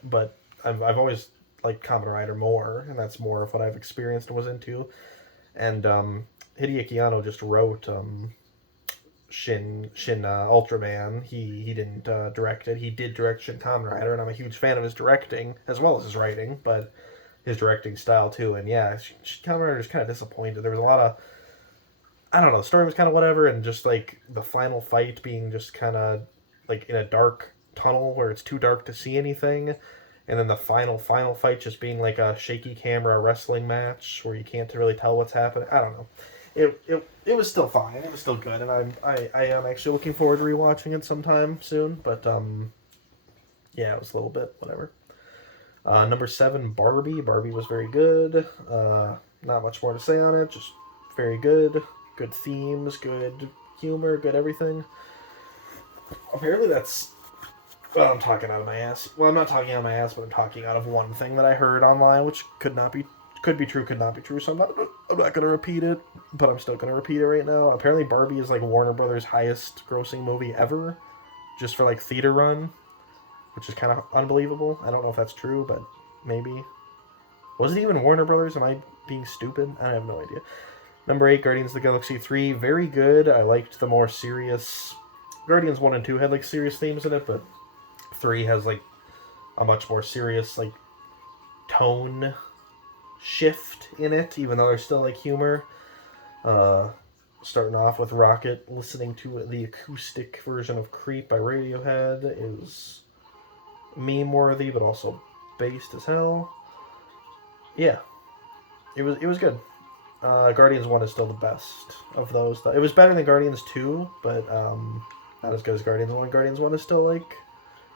but I've always liked Kamen Rider more, and that's more of what I've experienced and was into. And Hideaki Anno just wrote Shin Ultraman. He didn't direct it. He did direct Shin Kamen Rider, and I'm a huge fan of his directing as well as his writing, but his directing style too. And yeah, Shin Kamen Rider is kind of disappointed. There was a lot of, I don't know, the story was kind of whatever, and just like the final fight being just kind of like in a dark tunnel where it's too dark to see anything, and then the final fight just being like a shaky camera wrestling match where you can't really tell what's happening. I don't know. It was still fine. It was still good, and I am actually looking forward to rewatching it sometime soon. But yeah, it was a little bit whatever. Number 7, Barbie. Barbie was very good. Not much more to say on it. Just very good. Good themes. Good humor. Good everything. Apparently that's. Well, I'm talking out of my ass. Well, I'm not talking out of my ass, but I'm talking out of one thing that I heard online, which could be true, could not be true. So I'm not gonna repeat it, but I'm still gonna repeat it right now. Apparently, Barbie is like Warner Brothers' highest grossing movie ever, just for like theater run, which is kind of unbelievable. I don't know if that's true, but maybe. Was it even Warner Brothers? Am I being stupid? I have no idea. Number 8, Guardians of the Galaxy 3, very good. I liked the more serious. Guardians 1 and 2 had like serious themes in it, but 3 has like a much more serious like tone shift in it, even though there's still like humor. Starting off with Rocket listening to the acoustic version of Creep by Radiohead is meme worthy, but also based as hell. Yeah, it was good. Guardians 1 is still the best of those. It was better than Guardians 2, but not as good as Guardians 1. Guardians 1 is still like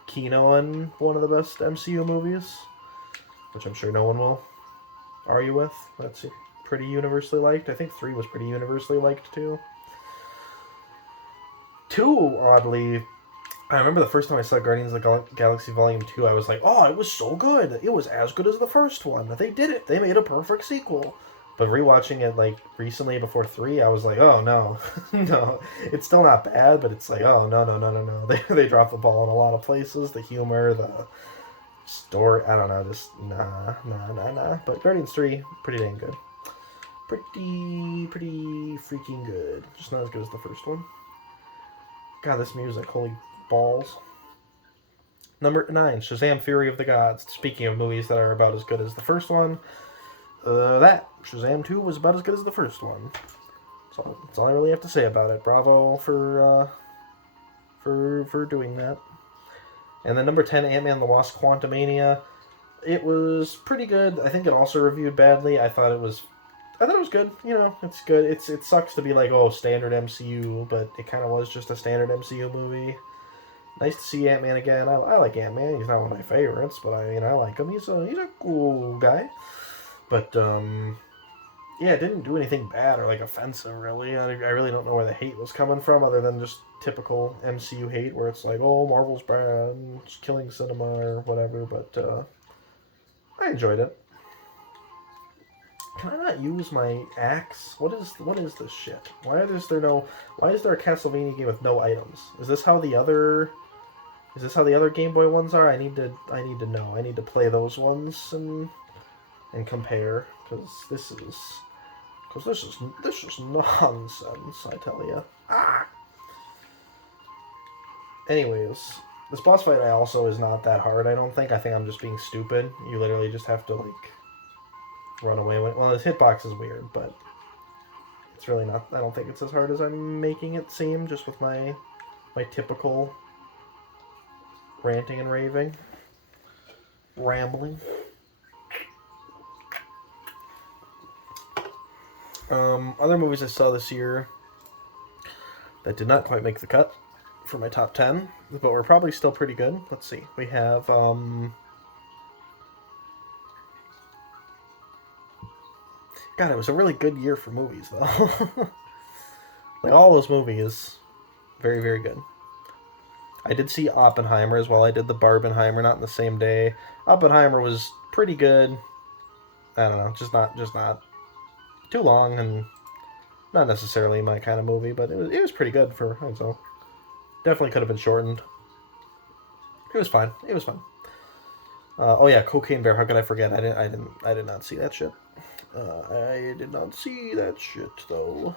Kino and one of the best MCU movies, which I'm sure no one will argue with. That's pretty universally liked. I think 3 was pretty universally liked too. 2, oddly, I remember the first time I saw Guardians of the Galaxy Volume 2, I was like, oh, it was so good. It was as good as the first one. They did it. They made a perfect sequel. But rewatching it, like, recently before 3, I was like, oh, no. No. It's still not bad, but it's like, oh, no, no, no, no, no. They dropped the ball in a lot of places. The humor, the story, I don't know, just nah, nah, nah, nah. But Guardians 3, pretty dang good. Pretty freaking good. Just not as good as the first one. God, this music, holy balls. Number 9, Shazam! Fury of the Gods. Speaking of movies that are about as good as the first one, that Shazam 2 was about as good as the first one. That's all I really have to say about it. Bravo for doing that. And then number 10, Ant-Man the Wasp: Quantumania. It was pretty good. I think it also reviewed badly. I thought it was good. You know, it's good. It sucks to be like, oh, standard MCU, but it kind of was just a standard MCU movie. Nice to see Ant-Man again. I like Ant-Man. He's not one of my favorites, but I like him. He's a cool guy. But yeah, it didn't do anything bad or like offensive really. I really don't know where the hate was coming from, other than just typical MCU hate, where it's like, oh, Marvel's bad, it's killing cinema or whatever. But I enjoyed it. Can I not use my axe? What is this shit? Why is there a Castlevania game with no items? Is this how the other Game Boy ones are? I need to know. I need to play those ones and compare, because this is nonsense, I tell you. Ah. Anyways, this boss fight also is not that hard, I don't think. I think I'm just being stupid. You literally just have to like run away with. Well, this hitbox is weird, but it's really not. I don't think it's as hard as I'm making it seem, just with my typical ranting and raving, rambling. Other movies I saw this year that did not quite make the cut for my top 10, but were probably still pretty good. Let's see. We have God, it was a really good year for movies, though. Like, all those movies, very, very good. I did see Oppenheimer as well. I did the Barbenheimer, not in the same day. Oppenheimer was pretty good. I don't know, just not too long, and not necessarily my kind of movie, but it was pretty good for, I don't know. Definitely could have been shortened. It was fine. It was fun. Oh yeah, Cocaine Bear. How could I forget? I did not see that shit. I did not see that shit though.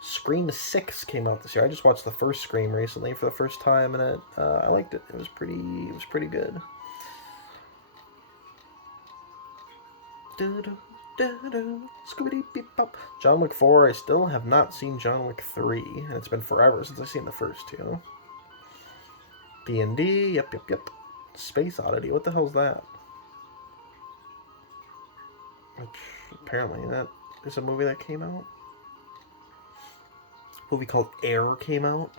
Scream 6 came out this year. I just watched the first Scream recently for the first time, and I liked it. It was pretty good. John Wick 4. I still have not seen John Wick 3, and it's been forever since I've seen the first two. D&D. Yep. Space Oddity. What the hell's that? Apparently that is a movie that came out. A movie called Air came out.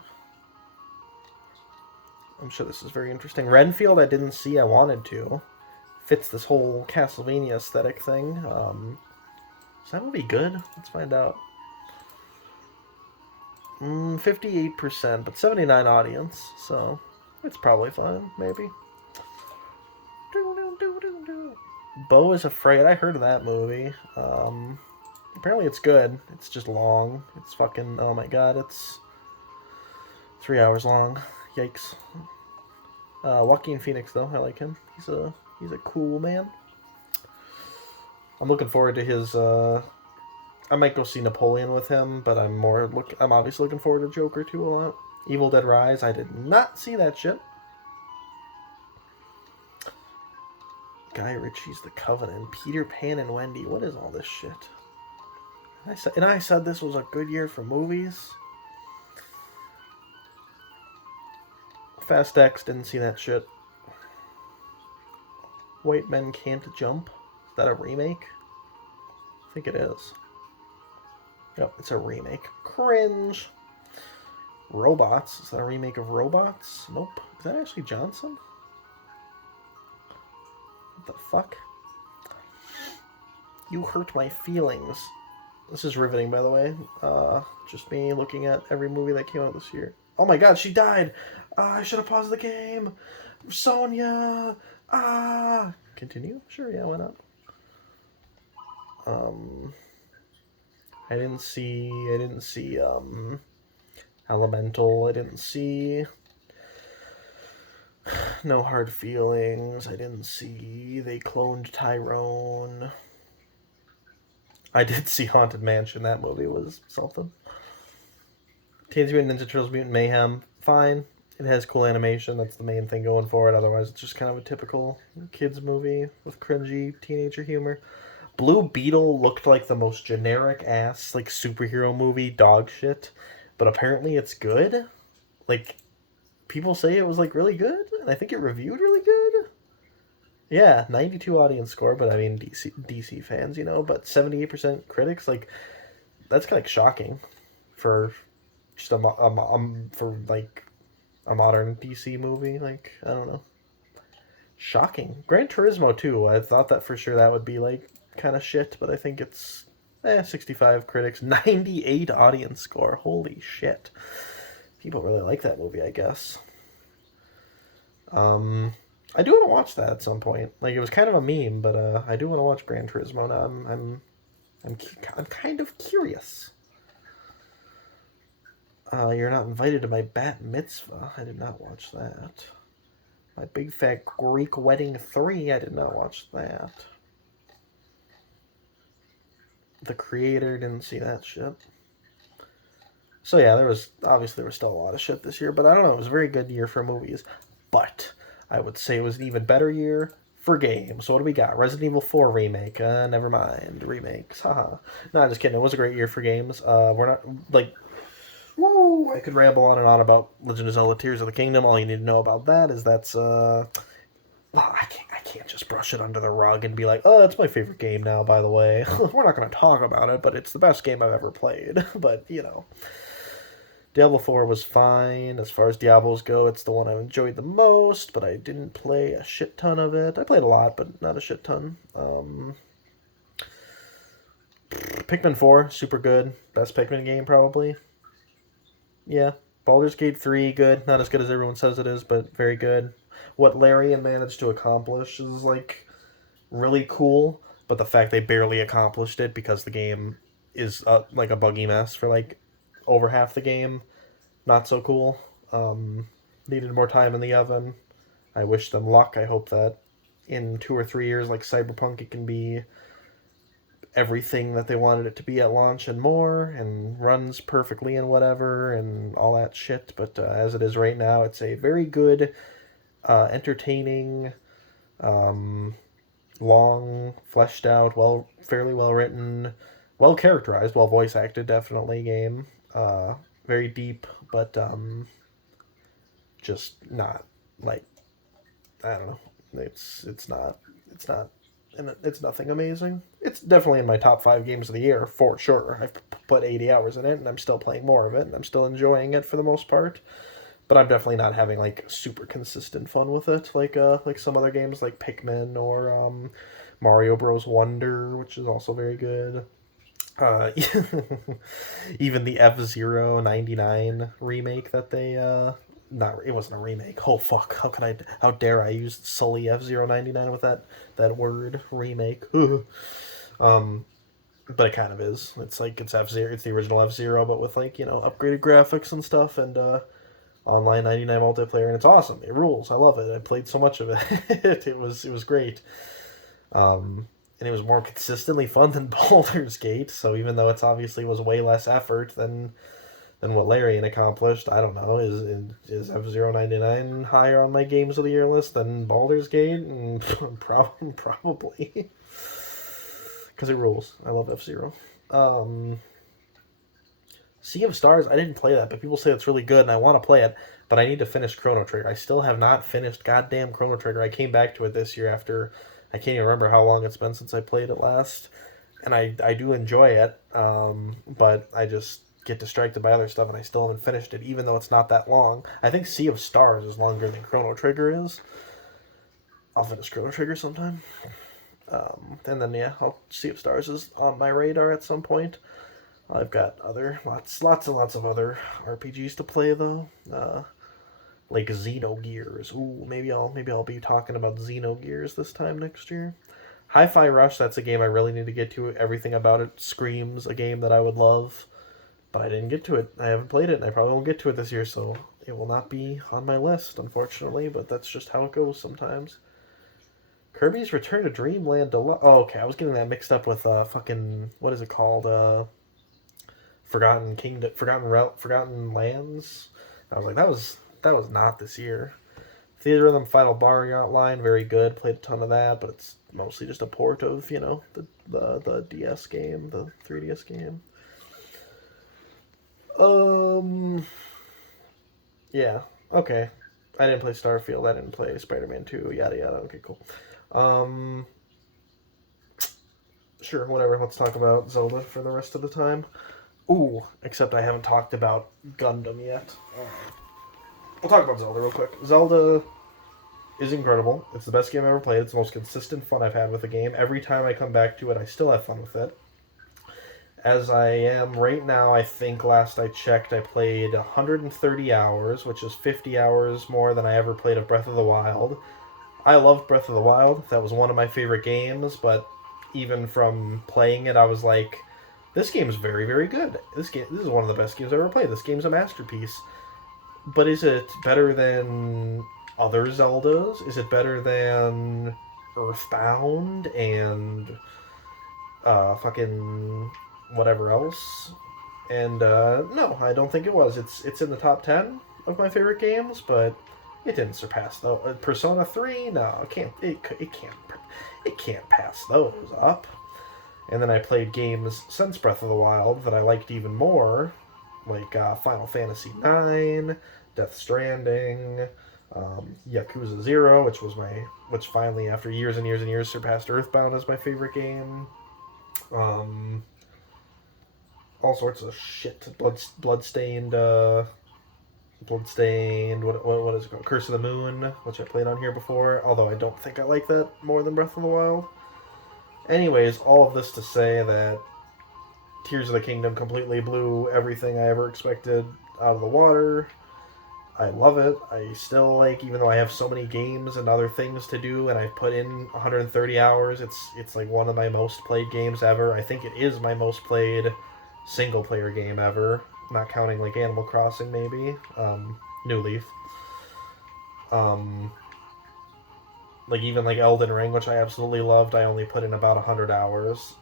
I'm sure this is very interesting. Renfield I didn't see. I wanted to. Fits this whole Castlevania aesthetic thing. Is that movie good? Let's find out. 58%, but 79 audience, so it's probably fine, maybe. Beau is Afraid. I heard of that movie. Apparently it's good. It's just long. It's fucking, oh my god, it's 3 hours long. Yikes. Joaquin Phoenix, though, I like him. He's a cool man. I'm looking forward to his, I might go see Napoleon with him, but I'm obviously looking forward to Joker 2 a lot. Evil Dead Rise, I did not see that shit. Guy Ritchie's The Covenant, Peter Pan and Wendy. What is all this shit? I said this was a good year for movies. Fast X, didn't see that shit. White Men Can't Jump. Is that a remake? I think it is. Yep, it's a remake. Cringe. Robots. Is that a remake of Robots? Nope. Is that Ashley Johnson? What the fuck? You Hurt My Feelings. This is riveting, by the way. Just me looking at every movie that came out this year. Oh my god, she died. I should have paused the game. Sonya. Continue? Sure, yeah, why not? I didn't see Elemental. I didn't see No Hard Feelings. I didn't see They Cloned Tyrone. I did see Haunted Mansion. That movie was something. Teenage Mutant Ninja Turtles Mutant Mayhem, fine. It has cool animation. That's the main thing going for it. Otherwise, it's just kind of a typical kids movie with cringy teenager humor. Blue Beetle looked like the most generic ass like superhero movie dog shit, but apparently it's good. Like people say it was like really good, and I think it reviewed really good. Yeah, 92 audience score, but I mean DC fans, but 78% critics. Like that's kind of shocking for just for like a modern DC movie. Like I don't know, shocking. Gran Turismo too. I thought that for sure that would be like kind of shit, but I think it's 65 critics, 98 audience score. Holy shit, people really like that movie, I guess. I do want to watch that at some point. Like it was kind of a meme, but I do want to watch Gran Turismo now. I'm kind of curious. You're not invited to my bat mitzvah. I did not watch that. My Big Fat Greek Wedding 3. I did not watch that. The Creator, didn't see that shit. So yeah, there was still a lot of shit this year, but I don't know. It was a very good year for movies. But I would say it was an even better year for games. So what do we got? Resident Evil 4 remake. Never mind. Remakes. Haha. No, just kidding. It was a great year for games. We're not like... Woo! I could ramble on and on about Legend of Zelda Tears of the Kingdom. All you need to know about that is that's well, I can't just brush it under the rug and be like, oh, it's my favorite game now, by the way. We're not going to talk about it, but it's the best game I've ever played. But, Diablo 4 was fine. As far as Diablos go, it's the one I enjoyed the most, but I didn't play a shit ton of it. I played a lot, but not a shit ton. Pikmin 4, super good. Best Pikmin game, probably. Yeah. Baldur's Gate 3, good. Not as good as everyone says it is, but very good. What Larian managed to accomplish is, like, really cool, but the fact they barely accomplished it because the game is, like, a buggy mess for, like, over half the game. Not so cool. Needed more time in the oven. I wish them luck. I hope that in 2 or 3 years, like Cyberpunk, it can be everything that they wanted it to be at launch and more, and runs perfectly and whatever, and all that shit. But as it is right now, it's a very good, entertaining, long, fleshed out, fairly well written, well characterized, well voice acted, definitely game. Very deep, but just not like I don't know. It's not and it's nothing amazing. It's definitely in my top 5 games of the year for sure. I've put 80 hours in it, and I'm still playing more of it, and I'm still enjoying it for the most part. But I'm definitely not having like super consistent fun with it, like some other games like Pikmin or Mario Bros. Wonder, which is also very good. Uh, even the F-Zero 99 remake that they not it wasn't a remake. Oh fuck! How dare I use Sully F-Zero 99 with that word remake? But it kind of is. It's like it's F-Zero. It's the original F-Zero, but with like upgraded graphics and stuff and online 99 multiplayer, and it's awesome. It rules. I love it. I played so much of it. It was great. And it was more consistently fun than Baldur's Gate. So even though it's obviously was way less effort than what Larian accomplished, I don't know. Is F-Zero 99 higher on my games of the year list than Baldur's Gate? Probably. Because it rules. I love F-Zero. Sea of Stars, I didn't play that, but people say it's really good, and I want to play it, but I need to finish Chrono Trigger. I still have not finished goddamn Chrono Trigger. I came back to it this year after, I can't even remember how long it's been since I played it last, and I do enjoy it, but I just get distracted by other stuff, and I still haven't finished it, even though it's not that long. I think Sea of Stars is longer than Chrono Trigger is. I'll finish Chrono Trigger sometime. And then, yeah, Sea of Stars is on my radar at some point. I've got lots and lots of other RPGs to play though. Like Xenogears. Ooh, maybe I'll be talking about Xenogears this time next year. Hi-Fi Rush, that's a game I really need to get to. Everything about it screams a game that I would love, but I didn't get to it. I haven't played it, and I probably won't get to it this year, so it will not be on my list, unfortunately, but that's just how it goes sometimes. Kirby's Return to Dreamland Deluxe. Oh, okay, I was getting that mixed up with fucking what is it called? Forgotten Kingdom, Forgotten Lands. I was like, that was not this year. Theater Rhythm Final Bar Line, very good. Played a ton of that, but it's mostly just a port of the DS game, the 3DS game. Yeah, okay. I didn't play Starfield. I didn't play Spider-Man 2. Yada yada. Okay, cool. Um, sure, whatever. Let's talk about Zelda for the rest of the time. Ooh, except I haven't talked about Gundam yet. We'll talk about Zelda real quick. Zelda is incredible. It's the best game I've ever played. It's the most consistent fun I've had with a game. Every time I come back to it, I still have fun with it. As I am right now, I think last I checked, I played 130 hours, which is 50 hours more than I ever played of Breath of the Wild. I loved Breath of the Wild. That was one of my favorite games, but even from playing it, I was like, this game is very, very good. This is one of the best games I've ever played. This game's a masterpiece. But is it better than other Zeldas? Is it better than Earthbound and fucking whatever else? And no, I don't think it was. It's in the top 10 of my favorite games, but it didn't surpass though. Persona 3, no, it can't pass those up. And then I played games since Breath of the Wild that I liked even more, like Final Fantasy IX, Death Stranding, Yakuza 0, which finally after years and years and years surpassed Earthbound as my favorite game. All sorts of shit. Bloodstained. What is it called? Curse of the Moon, which I played on here before. Although I don't think I like that more than Breath of the Wild. Anyways, all of this to say that Tears of the Kingdom completely blew everything I ever expected out of the water. I love it. I still like, even though I have so many games and other things to do, and I've put in 130 hours. It's like one of my most played games ever. I think it is my most played single player game ever, not counting like Animal Crossing maybe. New Leaf. Like even like Elden Ring, which I absolutely loved. I only put in about 100 hours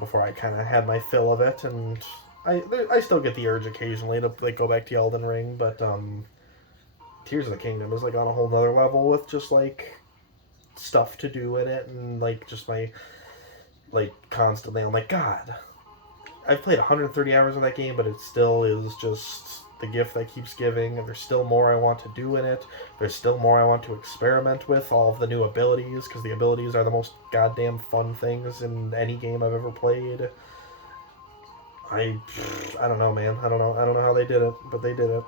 before I kind of had my fill of it, and I still get the urge occasionally to like go back to Elden Ring, but Tears of the Kingdom is like on a whole nother level with just like stuff to do in it, and like just my like constantly I'm like, God, I've played 130 hours of that game, but it still is just the gift that keeps giving, and there's still more I want to do in it. There's still more I want to experiment with, all of the new abilities, because the abilities are the most goddamn fun things in any game I've ever played. I don't know, man. I don't know how they did it, but they did it.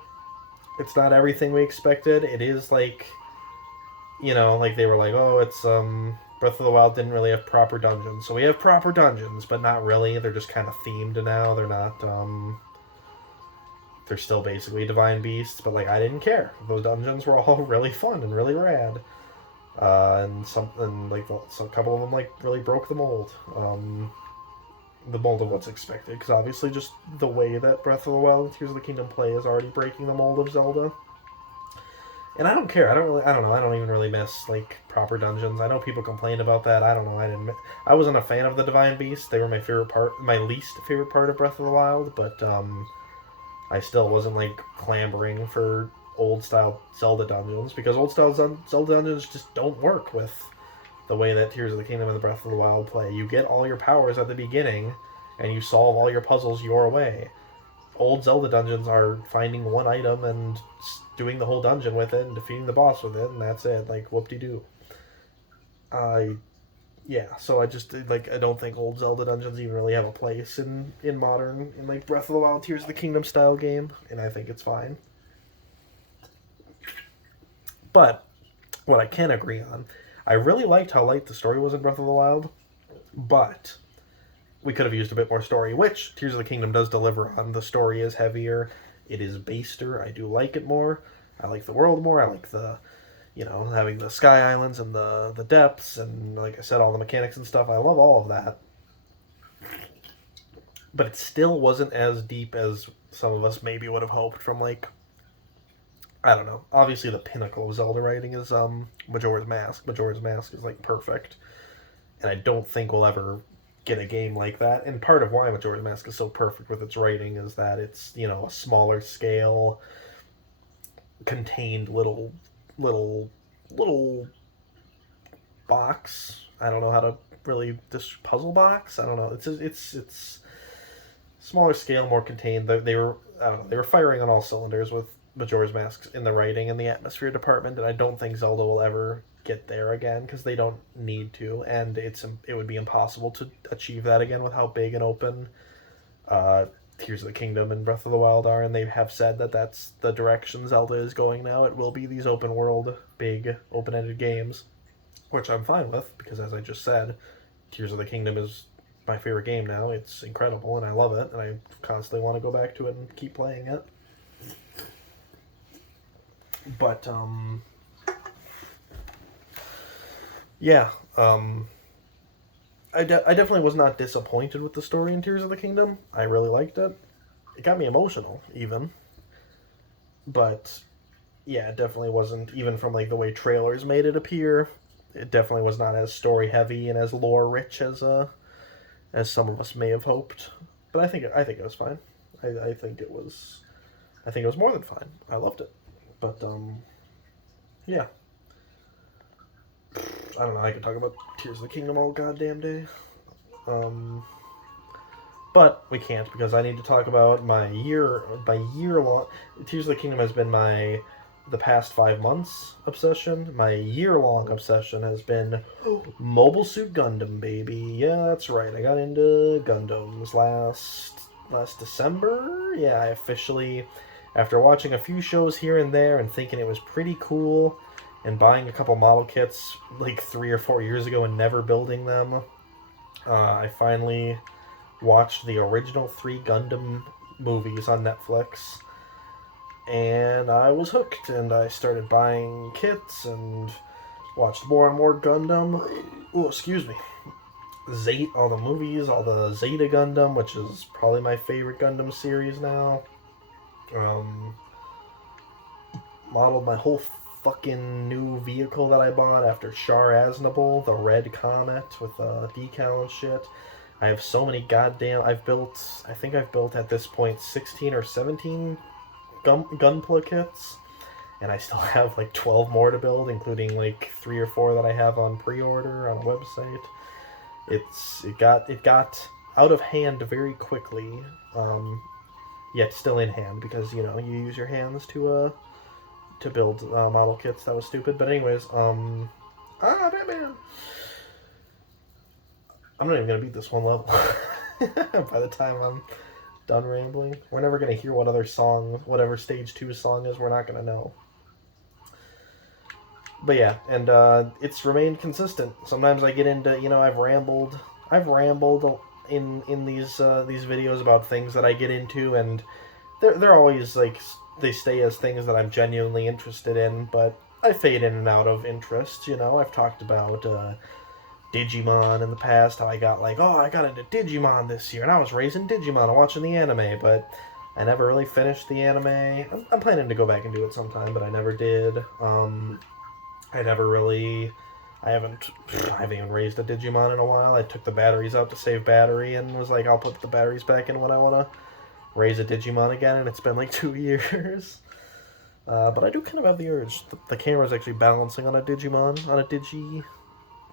It's not everything we expected. It is like, like they were like, oh, it's Breath of the Wild didn't really have proper dungeons. So we have proper dungeons, but not really. They're just kind of themed now. They're not they're still basically divine beasts, but like I didn't care. Those dungeons were all really fun and really rad. And a couple of them like really broke the mold. The mold of what's expected, because obviously just the way that Breath of the Wild and Tears of the Kingdom play is already breaking the mold of Zelda. And I don't care. I don't know. I don't even really miss like proper dungeons. I know people complain about that. I don't know. I wasn't a fan of the Divine Beasts. They were my favorite part, my least favorite part of Breath of the Wild. But I still wasn't like clamoring for old style Zelda dungeons, because old style Zelda dungeons just don't work with the way that Tears of the Kingdom and the Breath of the Wild play. You get all your powers at the beginning, and you solve all your puzzles your way. Old Zelda dungeons are finding one item and doing the whole dungeon with it and defeating the boss with it, and that's it. Like, whoop-de-doo. So I just, like, I don't think old Zelda dungeons even really have a place in modern, in, like, Breath of the Wild, Tears of the Kingdom style game, and I think it's fine. But, what I can agree on, I really liked how light the story was in Breath of the Wild, but we could have used a bit more story, which Tears of the Kingdom does deliver on. The story is heavier. It is baster. I do like it more. I like the world more. I like the, having the sky islands and the depths and, like I said, all the mechanics and stuff. I love all of that. But it still wasn't as deep as some of us maybe would have hoped from, like, I don't know. Obviously, the pinnacle of Zelda writing is Majora's Mask. Majora's Mask is, like, perfect. And I don't think we'll ever get a game like that. And part of why Majora's Mask is so perfect with its writing is that it's, a smaller scale, contained little box. I don't know how to really puzzle box. I don't know. It's smaller scale, more contained. They were firing on all cylinders with Majora's Mask in the writing and the atmosphere department, and I don't think Zelda will ever get there again because they don't need to, and it would be impossible to achieve that again with how big and open Tears of the Kingdom and Breath of the Wild are, and they have said that that's the direction Zelda is going now. It will be these open world, big, open-ended games, which I'm fine with, because as I just said, Tears of the Kingdom is my favorite game now. It's incredible, and I love it, and I constantly want to go back to it and keep playing it. But, yeah, I definitely was not disappointed with the story in Tears of the Kingdom. I really liked it. It got me emotional, even. But, yeah, it definitely wasn't, even from, like, the way trailers made it appear, it definitely was not as story-heavy and as lore-rich as some of us may have hoped. But I think it was fine. I think it was more than fine. I loved it. But, yeah. I don't know, I could talk about Tears of the Kingdom all goddamn day. But we can't, because I need to talk about my year-long... Tears of the Kingdom has been the past 5 months obsession. My year-long obsession has been Mobile Suit Gundam, baby. Yeah, that's right. I got into Gundams last December. Yeah, I officially... After watching a few shows here and there and thinking it was pretty cool, and buying a couple model kits like 3 or 4 years ago and never building them, I finally watched the original 3 Gundam movies on Netflix, and I was hooked, and I started buying kits and watched more and more Gundam. Oh, excuse me. All the movies, all the Zeta Gundam, which is probably my favorite Gundam series now. Modeled my whole fucking new vehicle that I bought after Char Aznable, the red Comet with a decal and shit. I have so many goddamn... I think I've built at this point 16 or 17 Gunpla kits, and I still have like 12 more to build, including like 3 or 4 that I have on pre-order on a website. It got out of hand very quickly, yet still in hand, because, you use your hands to build model kits. That was stupid. But anyways, Batman! I'm not even going to beat this one level by the time I'm done rambling. We're never going to hear what other song, whatever stage 2 song is, we're not going to know. But yeah, and it's remained consistent. Sometimes I get into, I've rambled in these videos about things that I get into, and they're always like, they stay as things that I'm genuinely interested in, but I fade in and out of interest. I've talked about Digimon in the past, how I got into Digimon this year, and I was raising Digimon and watching the anime, but I never really finished the anime. I'm planning to go back and do it sometime, but I never did. I haven't even raised a Digimon in a while. I took the batteries out to save battery and was like, I'll put the batteries back in when I want to raise a Digimon again, and it's been like 2 years. But I do kind of have the urge. The camera's actually balancing on a Digimon, on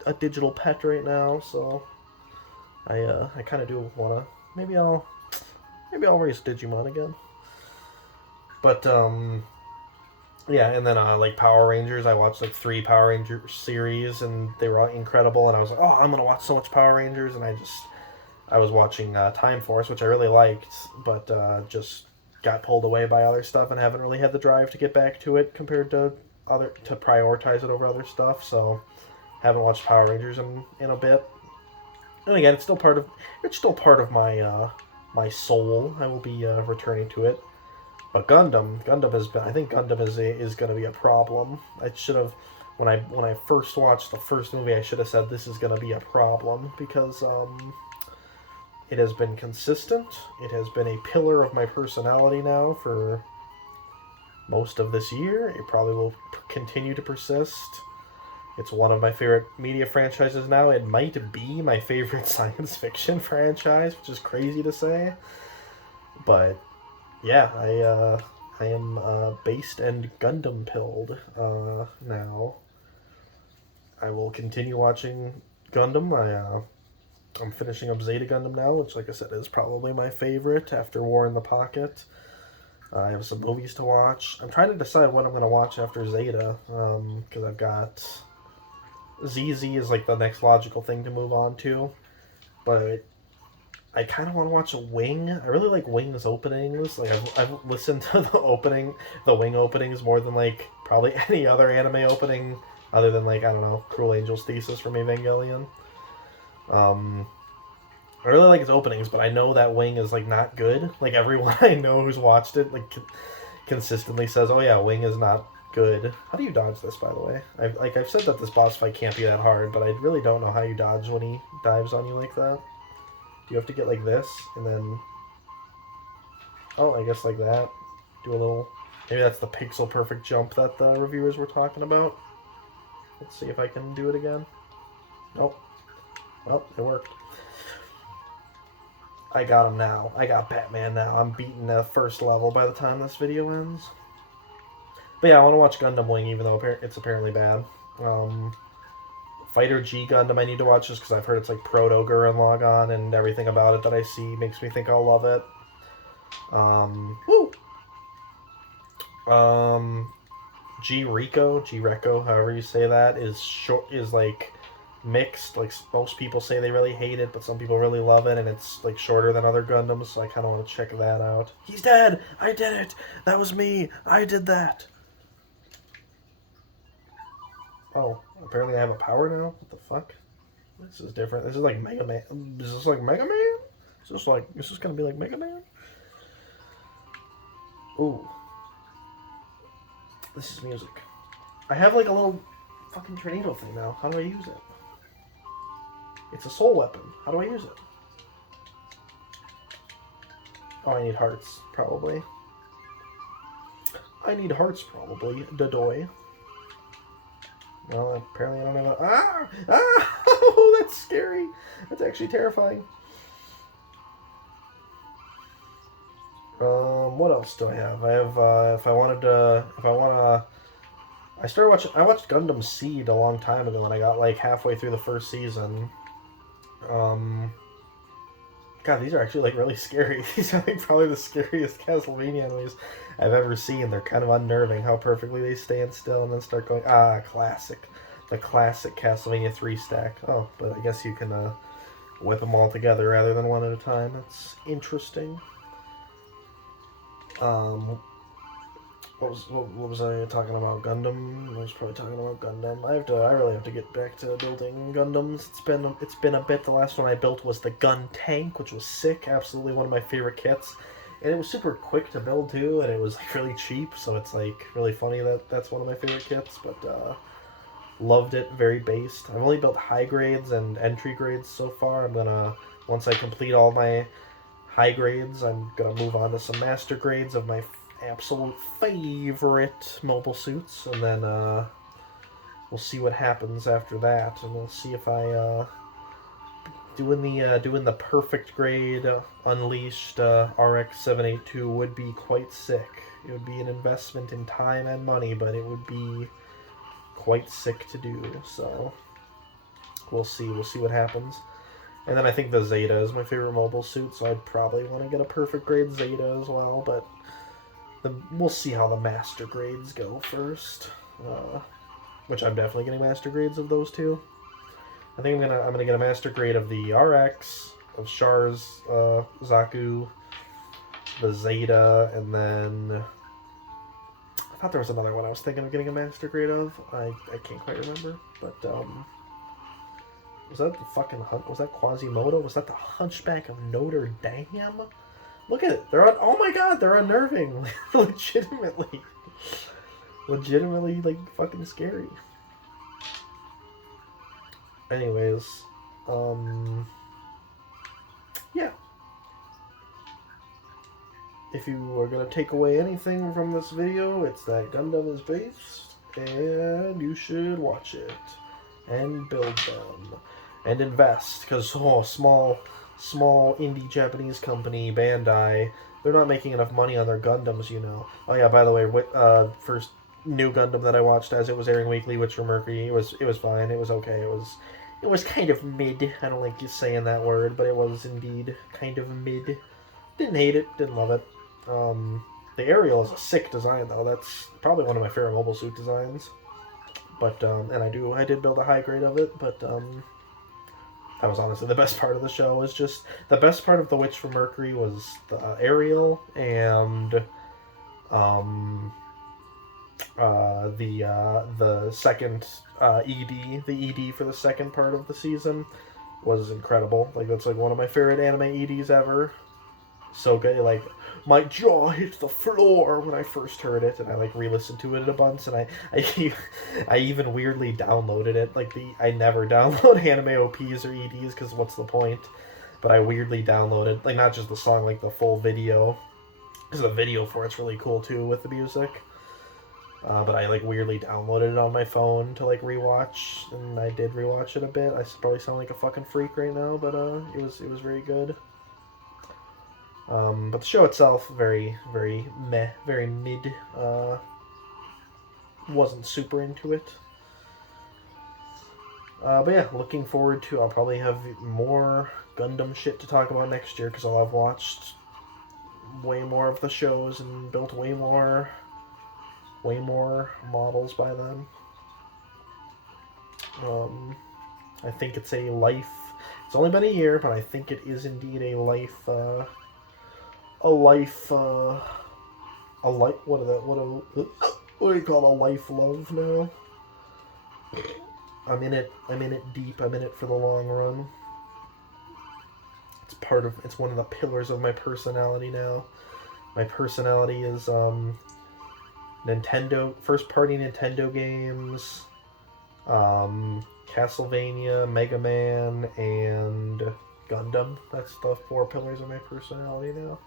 a digital pet right now, so I kind of do want to, maybe I'll raise Digimon again. But, yeah, and then, like, Power Rangers, I watched, like, 3 Power Rangers series, and they were all incredible, and I was like, oh, I'm gonna watch so much Power Rangers, and I was watching Time Force, which I really liked, but just got pulled away by other stuff, and haven't really had the drive to get back to it compared to prioritize it over other stuff, so haven't watched Power Rangers in a bit. And again, it's still part of my my soul. I will be returning to it. But Gundam has been. I think Gundam is going to be a problem. I should have, when I first watched the first movie, I should have said this is going to be a problem because it has been consistent. It has been a pillar of my personality now for most of this year. It probably will continue to persist. It's one of my favorite media franchises now. It might be my favorite science fiction franchise, which is crazy to say. But yeah, I am based and Gundam pilled now. I will continue watching Gundam. I'm finishing up Zeta Gundam now, which, like I said, is probably my favorite after War in the Pocket. I have some movies to watch. I'm trying to decide what I'm going to watch after Zeta, because I've got ZZ is like the next logical thing to move on to, but I kind of want to watch a Wing. I really like Wing's openings. Like I've listened to the Wing openings more than like probably any other anime opening, other than like I don't know, Cruel Angel's Thesis from Evangelion. I really like its openings, but I know that Wing is like not good. Like everyone I know who's watched it like consistently says, "Oh yeah, Wing is not good." How do you dodge this, by the way? I've said that this boss fight can't be that hard, but I really don't know how you dodge when he dives on you like that. Do you have to get like this and then? Oh, I guess like that. Do a little. Maybe that's the pixel perfect jump that the reviewers were talking about. Let's see if I can do it again. Nope. Well, it worked. I got him now. I got Batman now. I'm beating the first level by the time this video ends. But yeah, I want to watch Gundam Wing, even though it's apparently bad. Fighter G Gundam I need to watch just because I've heard it's like Proto Gurren Lagann, and everything about it that I see makes me think I'll love it. Woo! G-Reco, however you say that, is like mixed. Like most people say they really hate it, but some people really love it, and it's like shorter than other Gundams, so I kind of want to check that out. He's dead! I did it! That was me! I did that! Oh, apparently I have a power now? What the fuck? This is different. This is like Mega Man. Is this like Mega Man? Is this gonna be like Mega Man? Ooh. This is music. I have like a little fucking tornado thing now. How do I use it? It's a soul weapon. How do I use it? Oh, I need hearts, probably. Dodoy. Well, apparently I don't have a... Ah! Ah! Oh, that's scary. That's actually terrifying. What else do I have? I have, I watched Gundam Seed a long time ago, and I got like halfway through the first season. God, these are actually like really scary. These are like probably the scariest Castlevania animes I've ever seen. They're kind of unnerving how perfectly they stand still and then start going, classic. The classic Castlevania 3 stack. Oh, but I guess you can whip them all together rather than one at a time. That's interesting. What was I talking about? Gundam. I was probably talking about Gundam. I really have to get back to building Gundams. It's been a bit. The last one I built was the Gun Tank, which was sick. Absolutely one of my favorite kits, and it was super quick to build too, and it was like really cheap. So it's like really funny that that's one of my favorite kits. But loved it. Very based. I've only built high grades and entry grades so far. Once I complete all my high grades, I'm gonna move on to some master grades of my absolute favorite mobile suits, and then we'll see what happens after that, and we'll see if I doing the perfect grade Unleashed RX 782 would be quite sick. It would be an investment in time and money, but it would be quite sick to do. So we'll see what happens. And then I think the Zeta is my favorite mobile suit, so I'd probably want to get a perfect grade Zeta as well, but we'll see how the master grades go first. Which I'm definitely getting master grades of those two. I think I'm gonna get a master grade of the RX, of Char's Zaku, the Zeta, and then I thought there was another one I was thinking of getting a master grade of. I can't quite remember, but Was that the fucking was that Quasimodo? Was that the Hunchback of Notre Dame? Look at it. Oh my god, they're unnerving. Legitimately. Legitimately, like, fucking scary. Anyways, yeah. If you are going to take away anything from this video, it's that Gundam is based, and you should watch it, and build them, and invest, because, small indie Japanese company, Bandai, they're not making enough money on their Gundams, you know. Oh yeah, by the way, first new Gundam that I watched as it was airing weekly, Witch from Mercury, it was fine, it was okay, it was kind of mid. I don't like you saying that word, but it was indeed kind of mid. Didn't hate it, didn't love it. The aerial is a sick design, though. That's probably one of my favorite mobile suit designs. But and I did build a high grade of it, but that was honestly the best part of the show. Was just the best part of the Witch from Mercury was the aerial and the second the ED for the second part of the season was incredible. Like, that's like one of my favorite anime EDs ever. So good, like, my jaw hit the floor when I first heard it, and I like re-listened to it a bunch, and I even weirdly downloaded it. Like, I never download anime OPs or EDs because what's the point? But I weirdly downloaded, like, not just the song, like the full video, because the video for it's really cool too with the music. But I like weirdly downloaded it on my phone to like rewatch, and I did rewatch it a bit. I probably sound like a fucking freak right now, but it was very good. But the show itself, very meh, very mid. Wasn't super into it. But yeah, looking forward to. I'll probably have more Gundam shit to talk about next year because I'll have watched way more of the shows and built way more models by then. I think it's a life. It's only been a year, but I think it is indeed a life. What do you call it? A life love now? I'm in it deep. I'm in it for the long run. It's one of the pillars of my personality now. My personality is Nintendo, first party Nintendo games, Castlevania, Mega Man, and Gundam. That's the 4 pillars of my personality now.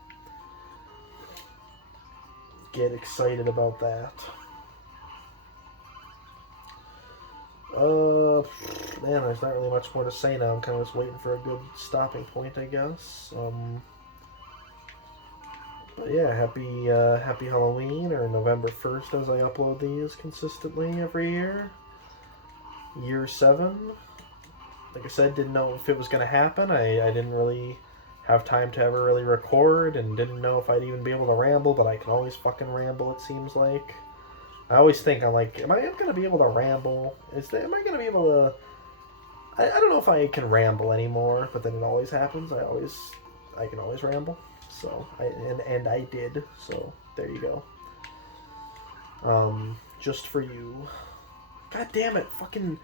Get excited about that. Man, there's not really much more to say now. I'm kind of just waiting for a good stopping point, I guess. But yeah, happy Halloween, or November 1st as I upload these consistently every year. Year 7. Like I said, didn't know if it was going to happen. I didn't really have time to ever really record, and didn't know if I'd even be able to ramble, but I can always fucking ramble, it seems like. I always think, I'm like, am I going to be able to ramble? Am I going to be able to... I don't know if I can ramble anymore, but then it always happens. I can always ramble. So, and I did, so there you go. Just for you. God damn it, fucking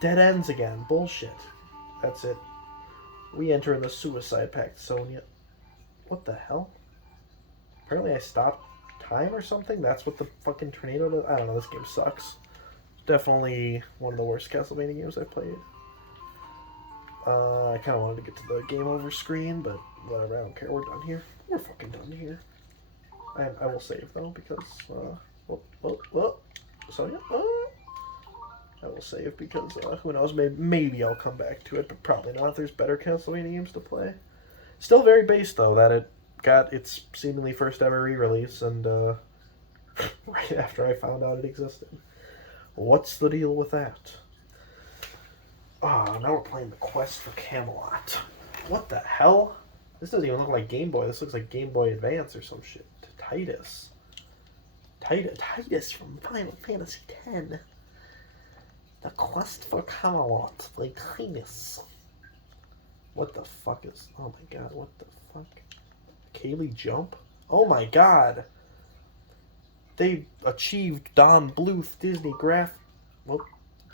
dead ends again. Bullshit. That's it. We enter in the suicide pact, Sonya. What the hell? Apparently I stopped time or something? That's what the fucking tornado does? I don't know, this game sucks. Definitely one of the worst Castlevania games I've played. I kind of wanted to get to the game over screen, but whatever, I don't care. We're done here. We're fucking done here. I will save, though, because, Sonya, I will save because, who knows, maybe I'll come back to it, but probably not. There's better Castlevania games to play. Still very based, though, that it got its seemingly first ever re-release, and, right after I found out it existed. What's the deal with that? Ah, now we're playing the Quest for Camelot. What the hell? This doesn't even look like Game Boy. This looks like Game Boy Advance or some shit. Titus from Final Fantasy X. The Quest for Camelot, the Titus. What the fuck is... Oh my god, what the fuck? Kaylee Jump? Oh my god! They achieved Don Bluth Disney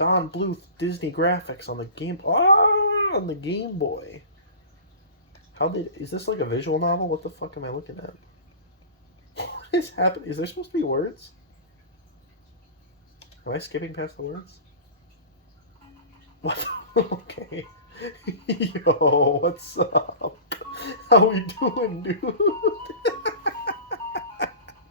Don Bluth Disney graphics on the Game. Oh, on the Game Boy. Is this like a visual novel? What the fuck am I looking at? What is happening? Is there supposed to be words? Am I skipping past the words? What? Okay. Yo, what's up? How we doing, dude?